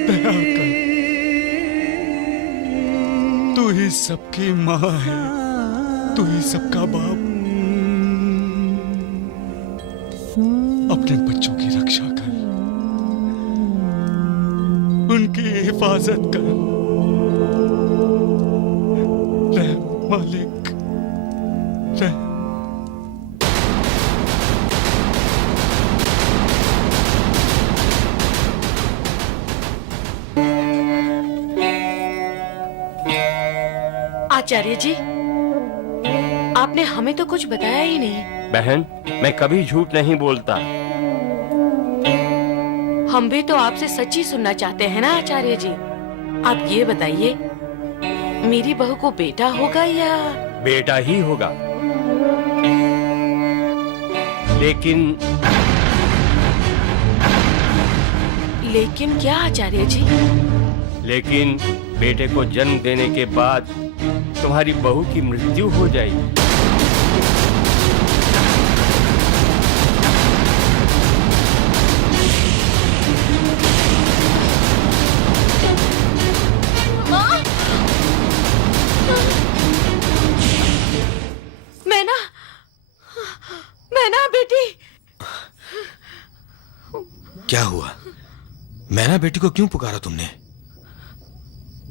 दया कर। तू ही सबकी माँ है, तू ही सबका बाप। अपने बच्चों की रक्षा कर, उनकी हिफाजत कर। रहम मालिक, रहम। आचार्य जी, आपने हमें तो कुछ बताया ही नहीं। बहन, मैं कभी झूठ नहीं बोलता। हम भी तो आपसे सच ही सुनना चाहते हैं ना आचार्य जी। आप ये बताइए, मेरी बहू को बेटा होगा या? बेटा ही होगा, लेकिन क्या आचार्य जी? लेकिन बेटे को जन्म देने के बाद तुम्हारी बहू की मृत्यु हो जाएगी। मैना बेटी। क्या हुआ? मैना बेटी को क्यों पुकारा तुमने?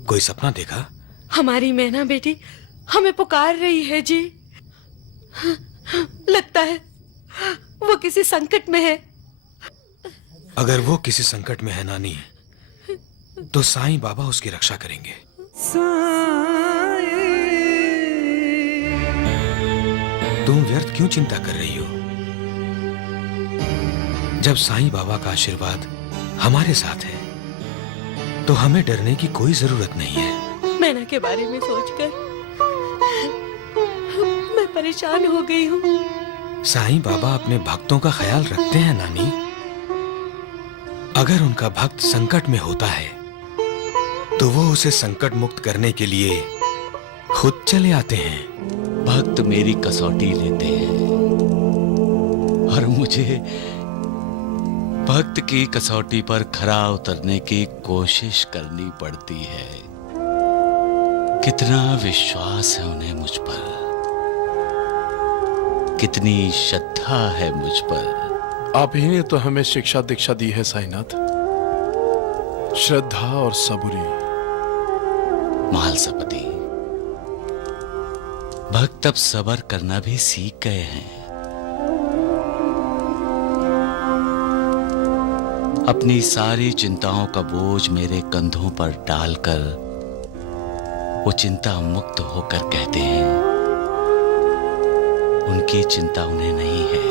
कोई सपना देखा? हमारी मैना बेटी हमें पुकार रही है जी। लगता है वो किसी संकट में है। अगर वो किसी संकट में है नानी, तो साईं बाबा उसकी रक्षा करेंगे। तुम व्यर्थ क्यों चिंता कर रही हो? जब साईं बाबा का आशीर्वाद हमारे साथ है, तो हमें डरने की कोई जरूरत नहीं है। मैना के बारे में सोचकर मैं परेशान हो गई हूँ। साईं बाबा अपने भक्तों का ख्याल रखते हैं नानी। अगर उनका भक्त संकट में होता है, तो वो उसे संकट मुक्त करने के लिए खुद चले आते हैं। भक्त मेरी कसौटी लेते हैं और मुझे भक्त की कसौटी पर खरा उतरने की कोशिश करनी पड़ती है। कितना विश्वास है उन्हें मुझ पर, कितनी श्रद्धा है मुझ पर। आप ही ने तो हमें शिक्षा दीक्षा दी है साईनाथ, श्रद्धा और सबूरी। महालसापति, भक्त अब सबर करना भी सीख गए हैं। अपनी सारी चिंताओं का बोझ मेरे कंधों पर डालकर वो चिंता मुक्त होकर कहते हैं उनकी चिंता उन्हें नहीं है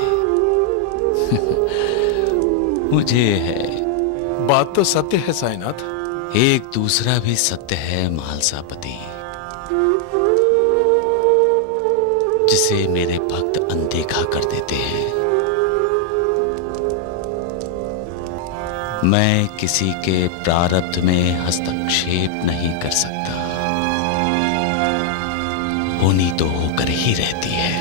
मुझे है। बात तो सत्य है साईनाथ। एक दूसरा भी सत्य है महालसापति, जिसे मेरे भक्त अनदेखा कर देते हैं। मैं किसी के प्रारब्ध में हस्तक्षेप नहीं कर सकता, होनी तो होकर ही रहती है।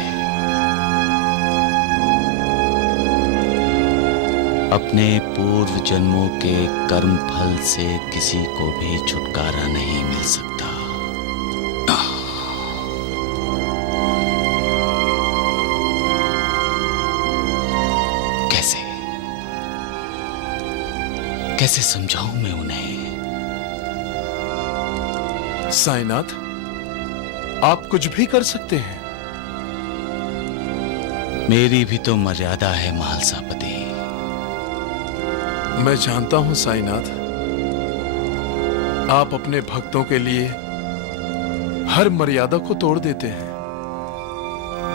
अपने पूर्व जन्मों के कर्म फल से किसी को भी छुटकारा नहीं मिल सकता। कैसे कैसे समझाऊं मैं उन्हें? साईनाथ, आप कुछ भी कर सकते हैं। मेरी भी तो मर्यादा है महालसापति। मैं जानता हूं साईनाथ, आप अपने भक्तों के लिए हर मर्यादा को तोड़ देते हैं,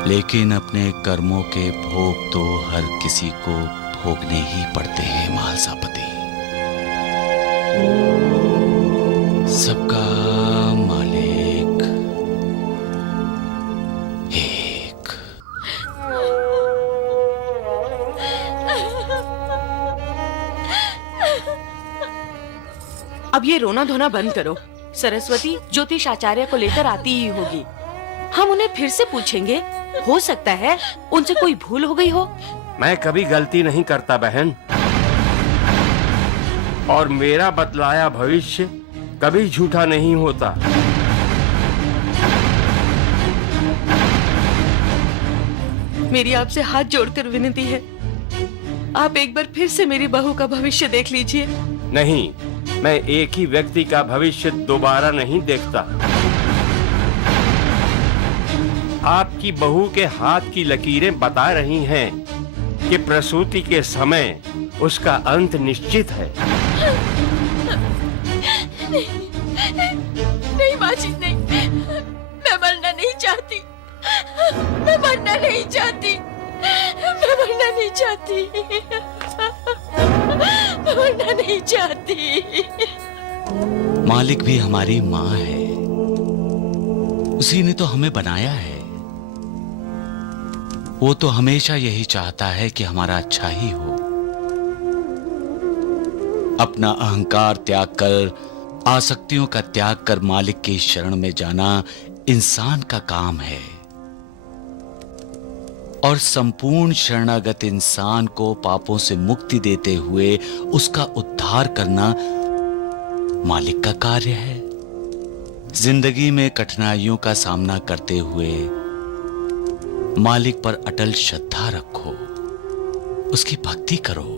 लेकिन अपने कर्मों के भोग तो हर किसी को भोगने ही पड़ते हैं महालसापति। सबका मालिक एक। अब ये रोना धोना बंद करो। सरस्वती ज्योतिष आचार्य को लेकर आती ही होगी। हम उन्हें फिर से पूछेंगे, हो सकता है उनसे कोई भूल हो गई हो। मैं कभी गलती नहीं करता बहन, और मेरा बतलाया भविष्य कभी झूठा नहीं होता। मेरी आपसे हाथ जोड़कर विनती है, आप एक बार फिर से मेरी बहू का भविष्य देख लीजिए। नहीं, मैं एक ही व्यक्ति का भविष्य दोबारा नहीं देखता। आपकी बहू के हाथ की लकीरें बता रही हैं कि प्रसूति के समय उसका अंत निश्चित है। नहीं बाजी, नहीं, मैं मरना नहीं चाहती, मैं मरना नहीं चाहती, मैं मरना नहीं चाहती, मैं मरना नहीं चाहती। मालिक भी हमारी माँ है, उसी ने तो हमें बनाया है। वो तो हमेशा यही चाहता है कि हमारा अच्छा ही हो। अपना अहंकार त्याग कर, आसक्तियों का त्याग कर मालिक की शरण में जाना इंसान का काम है, और संपूर्ण शरणागत इंसान को पापों से मुक्ति देते हुए उसका उद्धार करना मालिक का कार्य है। जिंदगी में कठिनाइयों का सामना करते हुए मालिक पर अटल श्रद्धा रखो, उसकी भक्ति करो।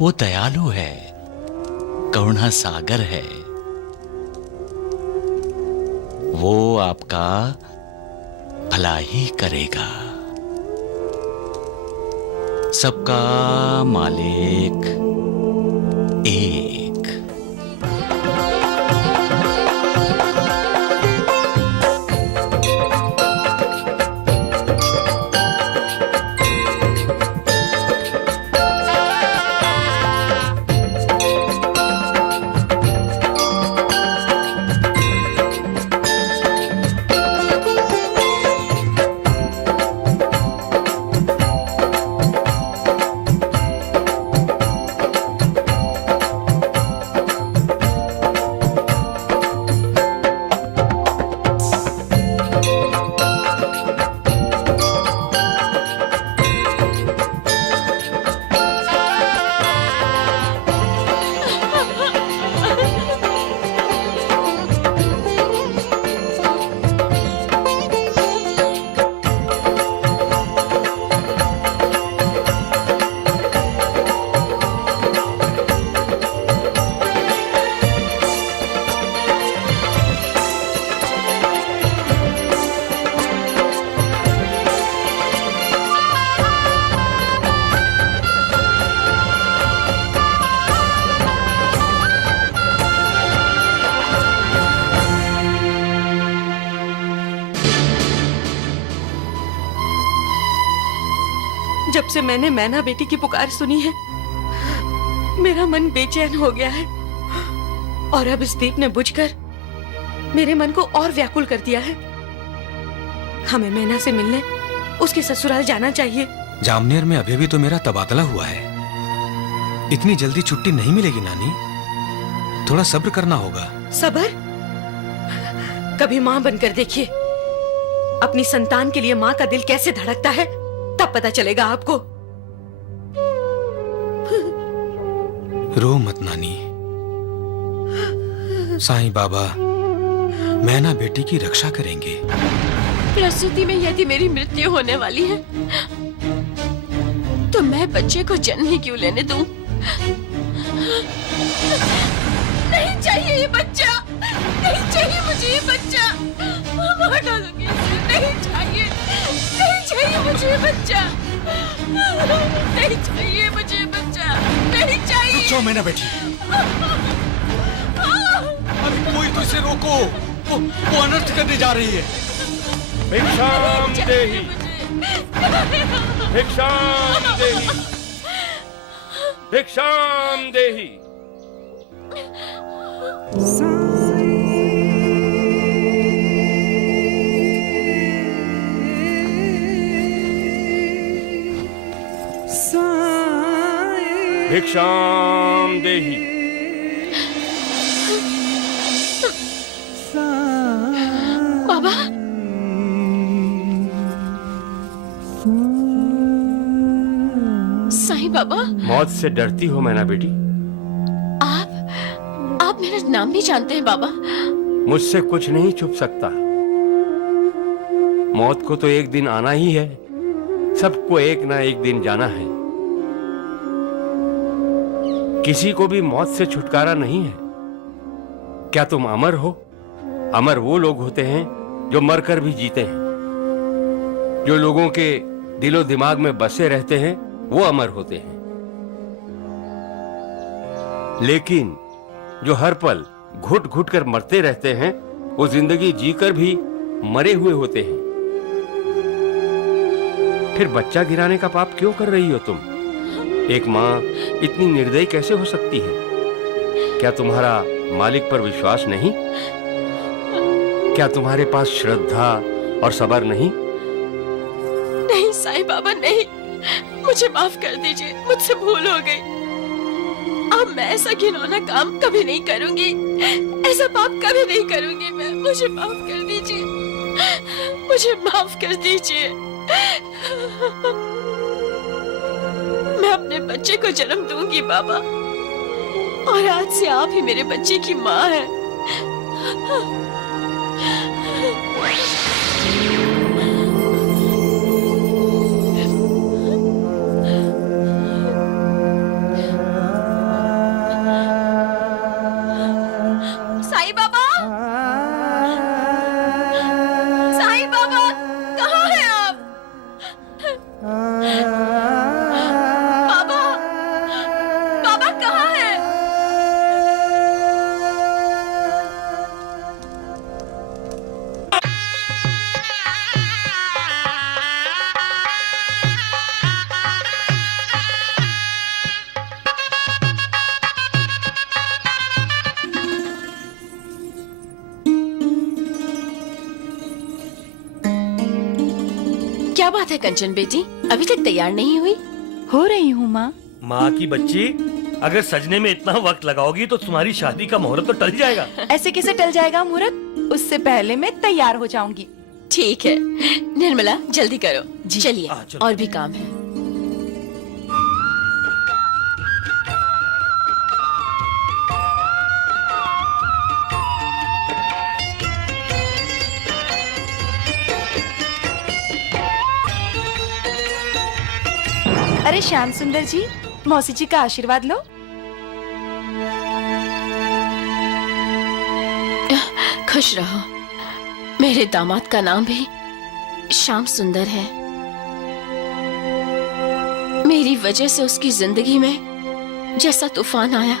वो दयालु है, करुणा सागर है। वो आपका भला ही करेगा। सबका मालिक एक। जब से मैंने मैना बेटी की पुकार सुनी है, मेरा मन बेचैन हो गया है। और अब इस दीप ने बुझकर मेरे मन को और व्याकुल कर दिया है। हमें मैना से मिलने उसके ससुराल जाना चाहिए। जामनेर में अभी भी तो मेरा तबादला हुआ है। इतनी जल्दी छुट्टी नहीं मिलेगी नानी, थोड़ा सब्र करना होगा। सब्र? कभी माँ बनकर देखिए, अपनी संतान के लिए माँ का दिल कैसे धड़कता है, तब पता चलेगा आपको। रो मत नानी, साईं बाबा मैना बेटी की रक्षा करेंगे। प्रसूति में यदि मेरी मृत्यु होने वाली है तो मैं बच्चे को जन्म ही क्यों लेने दूं? नहीं चाहिए ये बच्चा, नहीं चाहिए मुझे ये बच्चा, मार डालूंगी इसे। नहीं चाहिए, नहीं चाहिए मुझे ये बच्चा, नहीं चाहिए मुझे ये बच्चा, नहीं चाहिए। क्यों मैना बेटी? अरे कोई तो इसे रोको, वो अनर्थ करने जा रही है। भिक्षाम देहि, भिक्षाम देहि, भिक्षाम देहि। भिक्षाम देहि। बाबा, साईं बाबा। मौत से डरती हो मैना बेटी? आप मेरा नाम भी जानते हैं बाबा? मुझसे कुछ नहीं छुप सकता। मौत को तो एक दिन आना ही है, सबको एक ना एक दिन जाना है। किसी को भी मौत से छुटकारा नहीं है। क्या तुम अमर हो? अमर वो लोग होते हैं जो मरकर भी जीते हैं। जो लोगों के दिलो दिमाग में बसे रहते हैं वो अमर होते हैं। लेकिन जो हर पल घुट घुट कर मरते रहते हैं वो जिंदगी जीकर भी मरे हुए होते हैं। फिर बच्चा गिराने का पाप क्यों कर रही हो तुम? एक माँ इतनी निर्दयी कैसे हो सकती है? क्या तुम्हारा मालिक पर विश्वास नहीं? क्या तुम्हारे पास श्रद्धा और सब्र नहीं? नहीं साईं बाबा, नहीं, मुझे माफ कर दीजिए, मुझसे भूल हो गई। अब मैं ऐसा घिनौना काम कभी नहीं करूंगी, ऐसा पाप कभी नहीं करूंगी मैं। मुझे माफ कर दीजिए, मुझे माफ कर दीजिए। मैं अपने बच्चे को जन्म दूंगी बाबा, और आज से आप ही मेरे बच्चे की माँ हैं। साईं बाबा, साईं बाबा, कहाँ हैं आप? बाबा, बाबा कहाँ हैं? क्या बात है कंचन बेटी, अभी तक तैयार नहीं हुई? हो रही हूँ माँ। माँ की बच्ची, अगर सजने में इतना वक्त लगाओगी तो तुम्हारी शादी का मुहूर्त तो टल जाएगा। ऐसे कैसे टल जाएगा मुहूर्त? उससे पहले मैं तैयार हो जाऊंगी। ठीक है निर्मला, जल्दी करो। चलिए, चलो। और भी काम है। अरे श्याम सुंदर जी, मौसी जी का आशीर्वाद लो। खुश रहो। मेरे दामाद का नाम भी श्याम सुंदर है। मेरी वजह से उसकी जिंदगी में जैसा तूफान आया,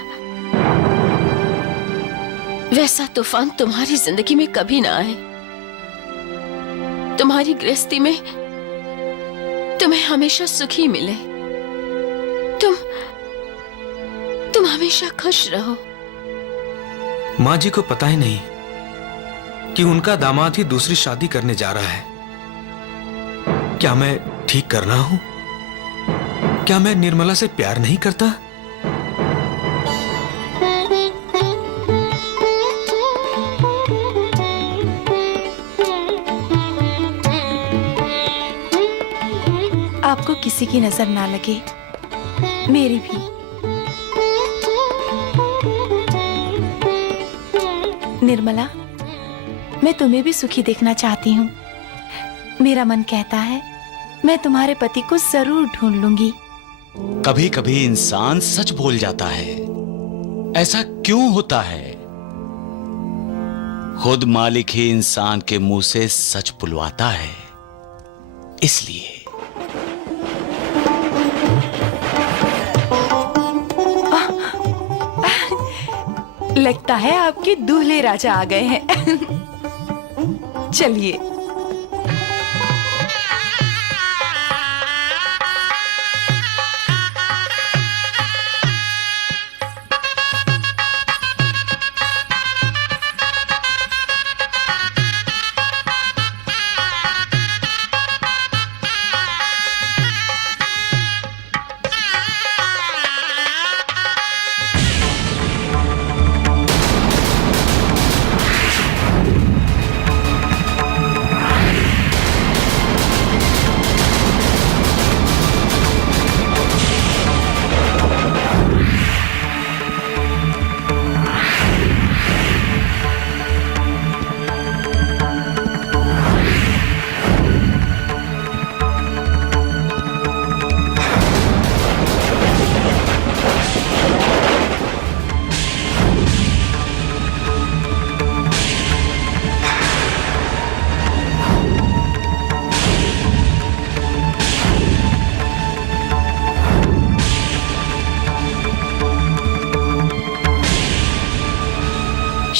वैसा तूफान तुम्हारी जिंदगी में कभी ना आए। तुम्हारी गृहस्थी में तुम्हें हमेशा सुखी मिले। तुम हमेशा खुश रहो। माँ जी को पता ही नहीं कि उनका दामाद ही दूसरी शादी करने जा रहा है। क्या मैं ठीक कर रहा हूं? क्या मैं निर्मला से प्यार नहीं करता? आपको किसी की नजर ना लगे, मेरी भी। निर्मला, मैं तुम्हें भी सुखी देखना चाहती हूँ। मेरा मन कहता है मैं तुम्हारे पति को जरूर ढूंढ लूंगी। कभी कभी इंसान सच बोल जाता है। ऐसा क्यों होता है? खुद मालिक ही इंसान के मुंह से सच बुलवाता है, इसलिए। लगता है आपके दूल्हे राजा आ गए हैं। चलिए।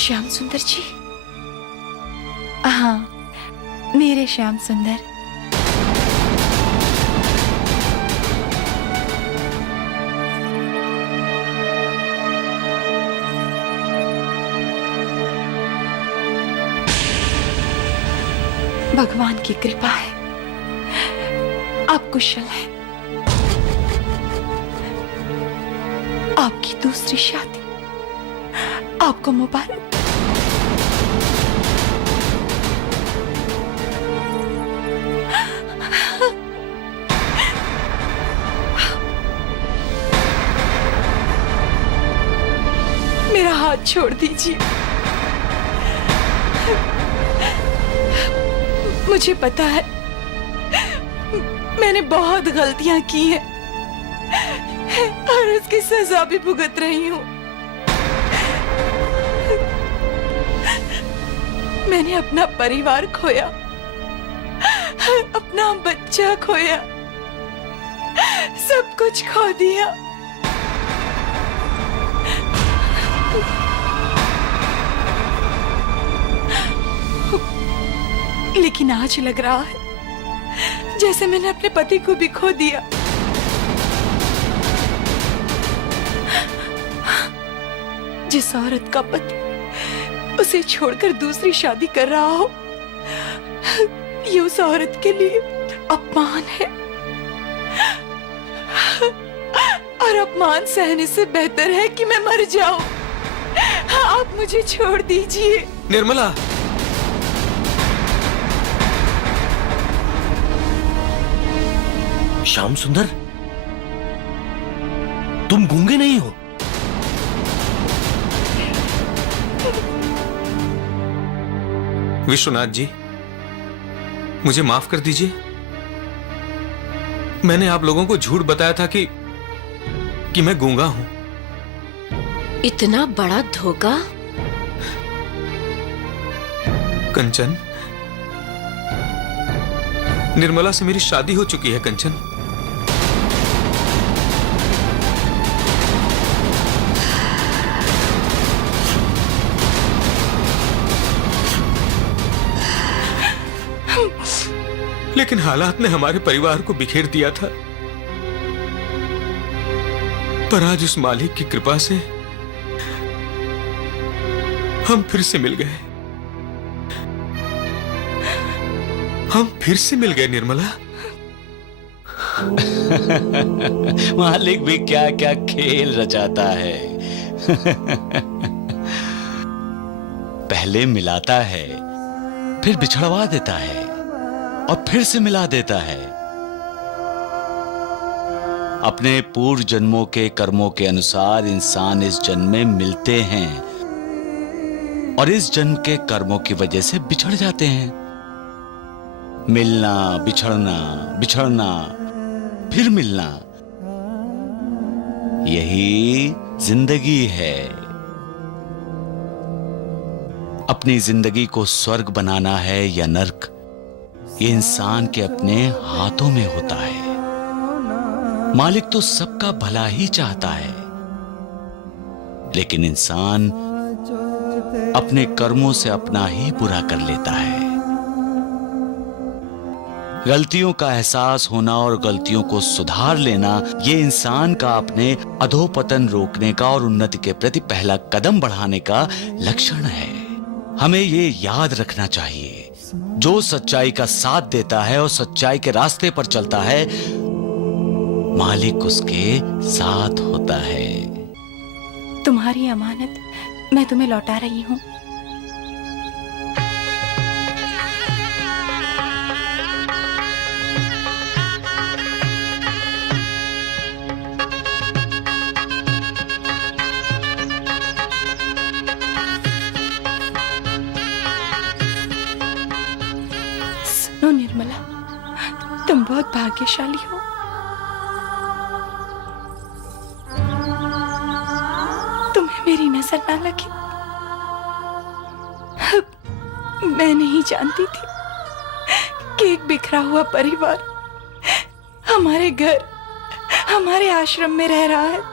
श्याम सुंदर जी। हाँ, मेरे श्याम सुंदर। भगवान की कृपा है, आप कुशल हैं। आपकी दूसरी शादी आपको मुबारक। मेरा हाथ छोड़ दीजिए। मुझे पता है मैंने बहुत गलतियां की हैं और उसकी सजा भी भुगत रही हूं। मैंने अपना परिवार खोया, अपना बच्चा खोया, सब कुछ खो दिया। लेकिन आज लग रहा है जैसे मैंने अपने पति को भी खो दिया। जिस औरत का पति उसे छोड़कर दूसरी शादी कर रहा हो, ये उस औरत के लिए अपमान है। और अपमान सहने से बेहतर है कि मैं मर जाऊं। आप मुझे छोड़ दीजिए। निर्मला, श्याम सुंदर, तुम गूंगे नहीं हो? विश्वनाथ जी, मुझे माफ कर दीजिए। मैंने आप लोगों को झूठ बताया था कि मैं गूंगा हूं। इतना बड़ा धोखा? कंचन, निर्मला से मेरी शादी हो चुकी है। कंचन, लेकिन हालात ने हमारे परिवार को बिखेर दिया था। पर आज उस मालिक की कृपा से हम फिर से मिल गए। हम फिर से मिल गए निर्मला। मालिक भी क्या क्या खेल रचाता है। पहले मिलाता है, फिर बिछड़वा देता है और फिर से मिला देता है। अपने पूर्व जन्मों के कर्मों के अनुसार इंसान इस जन्म में मिलते हैं और इस जन्म के कर्मों की वजह से बिछड़ जाते हैं। मिलना, बिछड़ना, बिछड़ना, फिर मिलना, यही जिंदगी है। अपनी जिंदगी को स्वर्ग बनाना है या नर्क, ये इंसान के अपने हाथों में होता है। मालिक तो सबका भला ही चाहता है, लेकिन इंसान अपने कर्मों से अपना ही बुरा कर लेता है। गलतियों का एहसास होना और गलतियों को सुधार लेना, ये इंसान का अपने अधोपतन रोकने का और उन्नति के प्रति पहला कदम बढ़ाने का लक्षण है। हमें ये याद रखना चाहिए, जो सच्चाई का साथ देता है और सच्चाई के रास्ते पर चलता है, मालिक उसके साथ होता है। तुम्हारी अमानत मैं तुम्हें लौटा रही हूँ। सुनो निर्मला, तुम बहुत भाग्यशाली हो। तुम्हें मेरी नजर ना लगी। मैं नहीं जानती थी कि एक बिखरा हुआ परिवार हमारे घर, हमारे आश्रम में रह रहा है।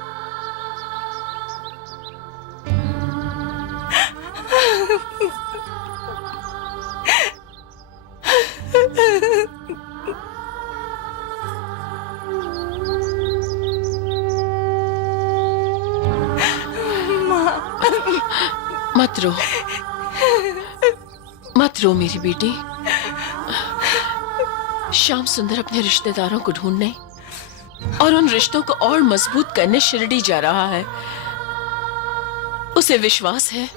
मत रो, मत रो मेरी बेटी। श्याम सुंदर अपने रिश्तेदारों को ढूंढने और उन रिश्तों को और मजबूत करने शिरडी जा रहा है। उसे विश्वास है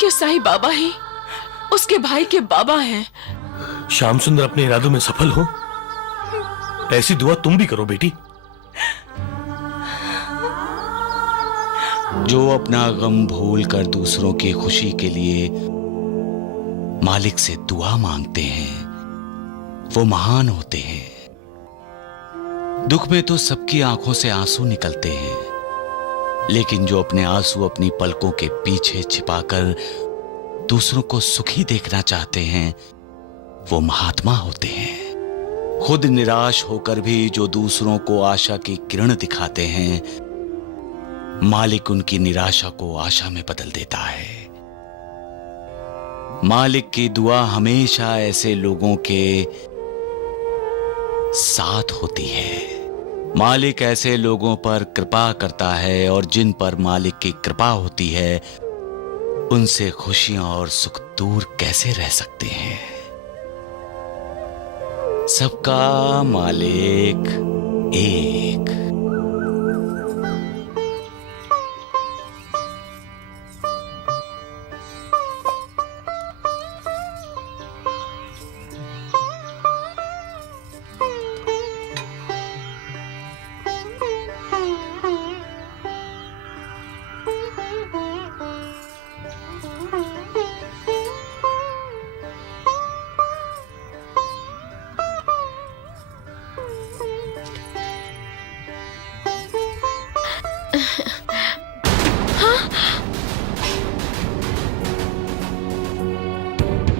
कि साईं बाबा ही उसके भाई के बाबा हैं। श्याम सुंदर अपने इरादों में सफल हो, ऐसी दुआ तुम भी करो बेटी। जो अपना गम भूल कर दूसरों की खुशी के लिए मालिक से दुआ मांगते हैं, वो महान होते हैं। दुख में तो सबकी आंखों से आंसू निकलते हैं, लेकिन जो अपने आंसू अपनी पलकों के पीछे छिपाकर दूसरों को सुखी देखना चाहते हैं, वो महात्मा होते हैं। खुद निराश होकर भी जो दूसरों को आशा की किरण दिखाते हैं, मालिक उनकी निराशा को आशा में बदल देता है। मालिक की दुआ हमेशा ऐसे लोगों के साथ होती है। मालिक ऐसे लोगों पर कृपा करता है और जिन पर मालिक की कृपा होती है, उनसे खुशियां और सुख दूर कैसे रह सकते हैं। सबका मालिक एक।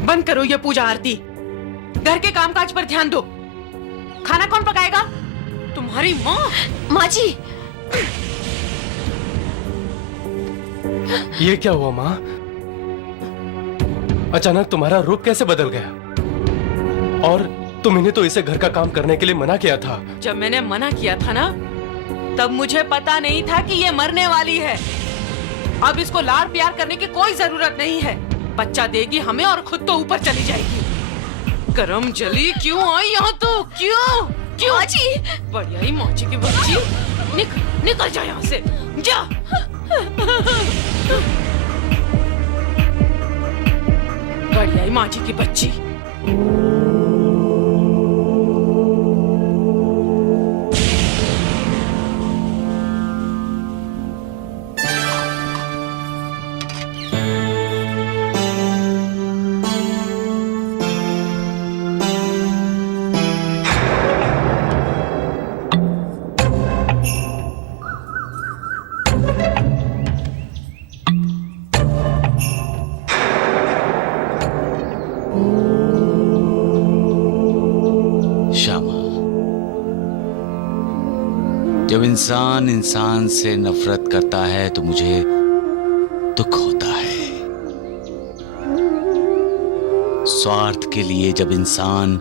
बंद करो ये पूजा आरती। घर के कामकाज पर ध्यान दो। खाना कौन पकाएगा? तुम्हारी माँ। माँ जी, ये क्या हुआ माँ? अचानक तुम्हारा रूप कैसे बदल गया? और तुम इन्हें तो इसे घर का काम करने के लिए मना किया था। जब मैंने मना किया था ना, तब मुझे पता नहीं था कि ये मरने वाली है। अब इसको लाड प्यार करने की कोई जरूरत नहीं है। बच्चा देगी हमें और खुद तो ऊपर चली जाएगी। गरम जली क्यों आई यहाँ तो? क्यों क्यों? माची, बढ़िया ही मौची की बच्ची, निकल जा यहाँ से, जा। बढ़िया ही माची की बच्ची। श्यामा, जब इंसान इंसान से नफरत करता है तो मुझे दुख होता है। स्वार्थ के लिए जब इंसान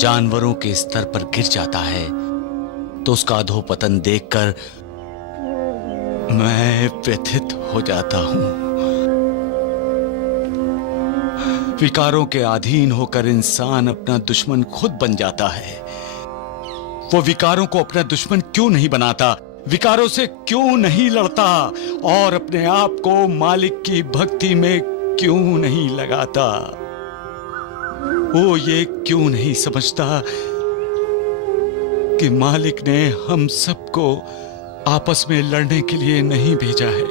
जानवरों के स्तर पर गिर जाता है तो उसका अधोपतन देखकर मैं व्यथित हो जाता हूं। विकारों के अधीन होकर इंसान अपना दुश्मन खुद बन जाता है। वो विकारों को अपना दुश्मन क्यों नहीं बनाता? विकारों से क्यों नहीं लड़ता? और अपने आप को मालिक की भक्ति में क्यों नहीं लगाता? वो ये क्यों नहीं समझता कि मालिक ने हम सबको आपस में लड़ने के लिए नहीं भेजा है,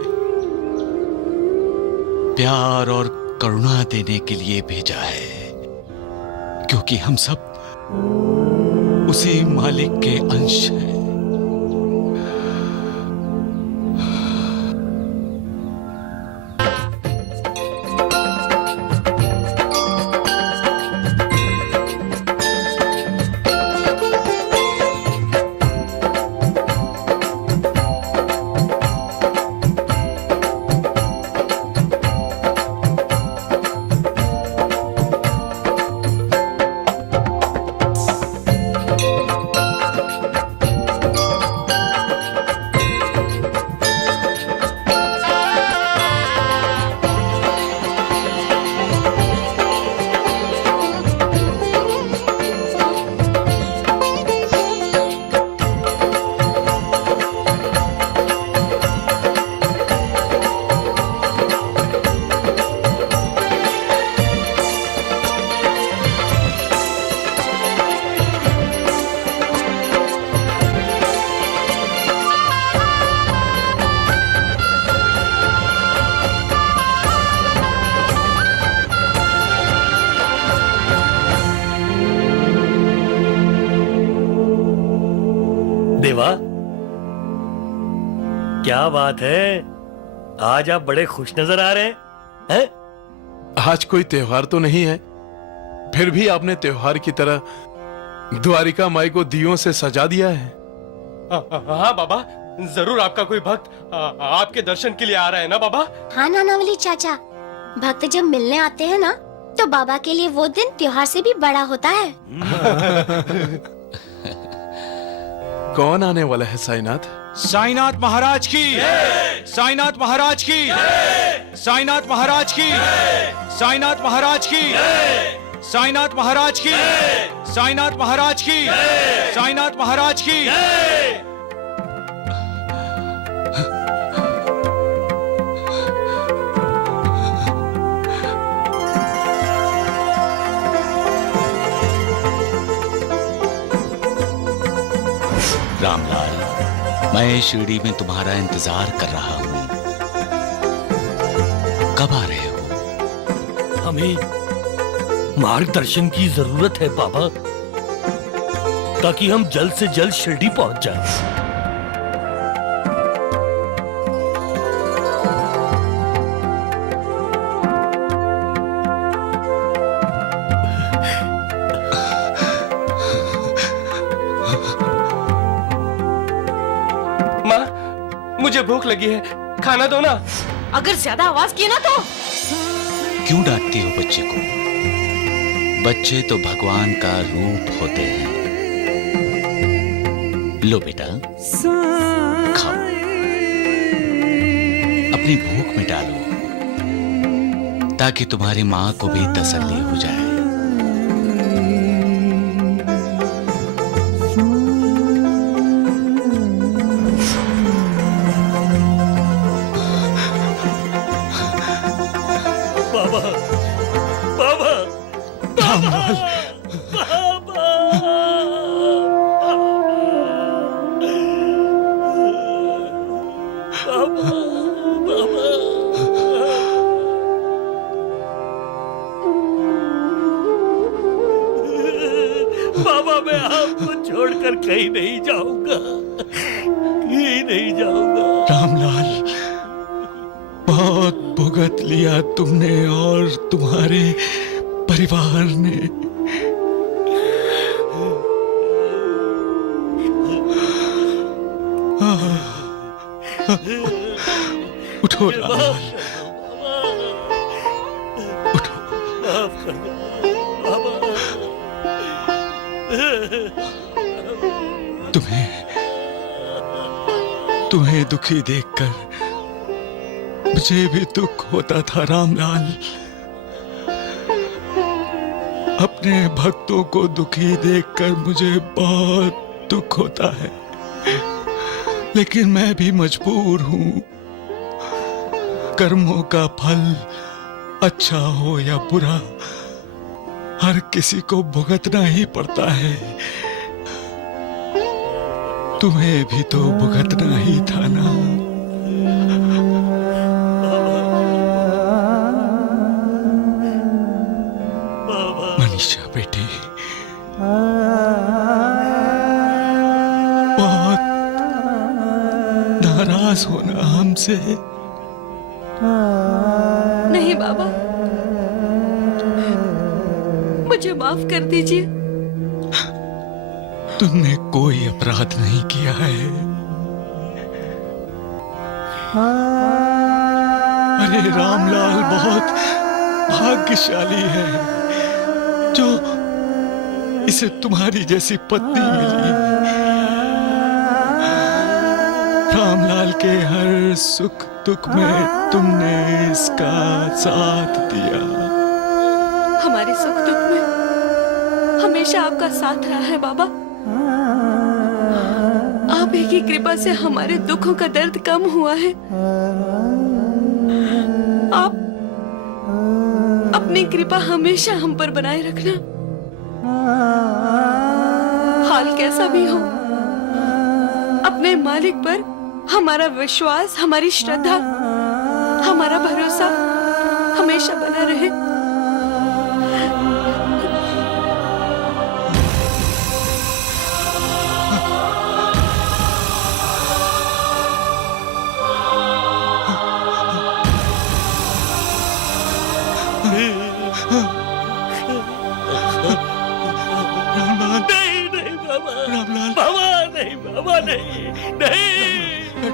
प्यार और करुणा देने के लिए भेजा है, क्योंकि हम सब उसी मालिक के अंश हैं। देवा, क्या बात है, आज आप बड़े खुश नजर आ रहे हैं? आज कोई त्योहार तो नहीं है, फिर भी आपने त्योहार की तरह द्वारिका माई को दियों से सजा दिया है। हाँ बाबा, जरूर आपका कोई भक्त आपके दर्शन के लिए आ रहा है ना बाबा? हाँ नानावली चाचा, भक्त जब मिलने आते हैं ना तो बाबा के लिए वो दिन त्योहार से भी बड़ा होता है। कौन आने वाला है साईनाथ? साईनाथ महाराज की, साईनाथ महाराज की, साईनाथ महाराज की, साईनाथ महाराज की, साईनाथ महाराज की, साईनाथ महाराज की, साईनाथ महाराज की। रामलाल, मैं शिरडी में तुम्हारा इंतजार कर रहा हूं। कब आ रहे हो? हमें मार्गदर्शन की जरूरत है बाबा, ताकि हम जल्द से जल्द शिरडी पहुंच जाएं। मुझे भूख लगी है, खाना दो ना। अगर ज्यादा आवाज की ना तो क्यों डांटती हो बच्चे को? बच्चे तो भगवान का रूप होते हैं। लो बेटा, खाओ, अपनी भूख मिटा लो, ताकि तुम्हारी मां को भी तसल्ली हो जाए। बाबा, बाबा, रामलाल, बाबा, मैं आपको छोड़कर कहीं नहीं जाऊंगा, कहीं नहीं जाऊंगा। रामलाल, बहुत भुगत लिया तुमने और तुम्हारे परिवार ने। उठो रामलाल, उठो। माफ कर दो बाबा। तुम्हें दुखी देखकर मुझे भी दुख होता था रामलाल। अपने भक्तों को दुखी देखकर मुझे बहुत दुख होता है, लेकिन मैं भी मजबूर हूं। कर्मों का फल अच्छा हो या बुरा, हर किसी को भुगतना ही पड़ता है। तुम्हें भी तो भुगतना ही था ना। मनीषा बेटी, बहुत नाराज होना हमसे। नहीं बाबा, मुझे माफ कर दीजिए। तुमने कोई अपराध नहीं किया है। अरे रामलाल बहुत भाग्यशाली है जो इसे तुम्हारी जैसी पत्नी मिली। रामलाल के हर सुख दुख में तुमने इसका साथ दिया। हमारे सुख दुख में हमेशा आपका साथ रहा है बाबा। आप ही की कृपा से हमारे दुखों का दर्द कम हुआ है। आप अपनी कृपा हमेशा हम पर बनाए रखना। हाल कैसा भी हो, अपने मालिक पर हमारा विश्वास, हमारी श्रद्धा, हमारा भरोसा हमेशा बना रहे। नहीं नहीं बाबा, रामलाल, बाबा नहीं, बाबा नहीं, नहीं,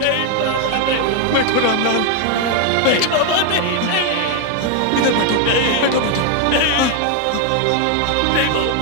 नहीं बाबा नहीं, बैठो रामलाल, बैठो। बाबा नहीं, नहीं, इधर बैठो, नहीं, बैठो बैठो। नहीं, नहीं बाबा।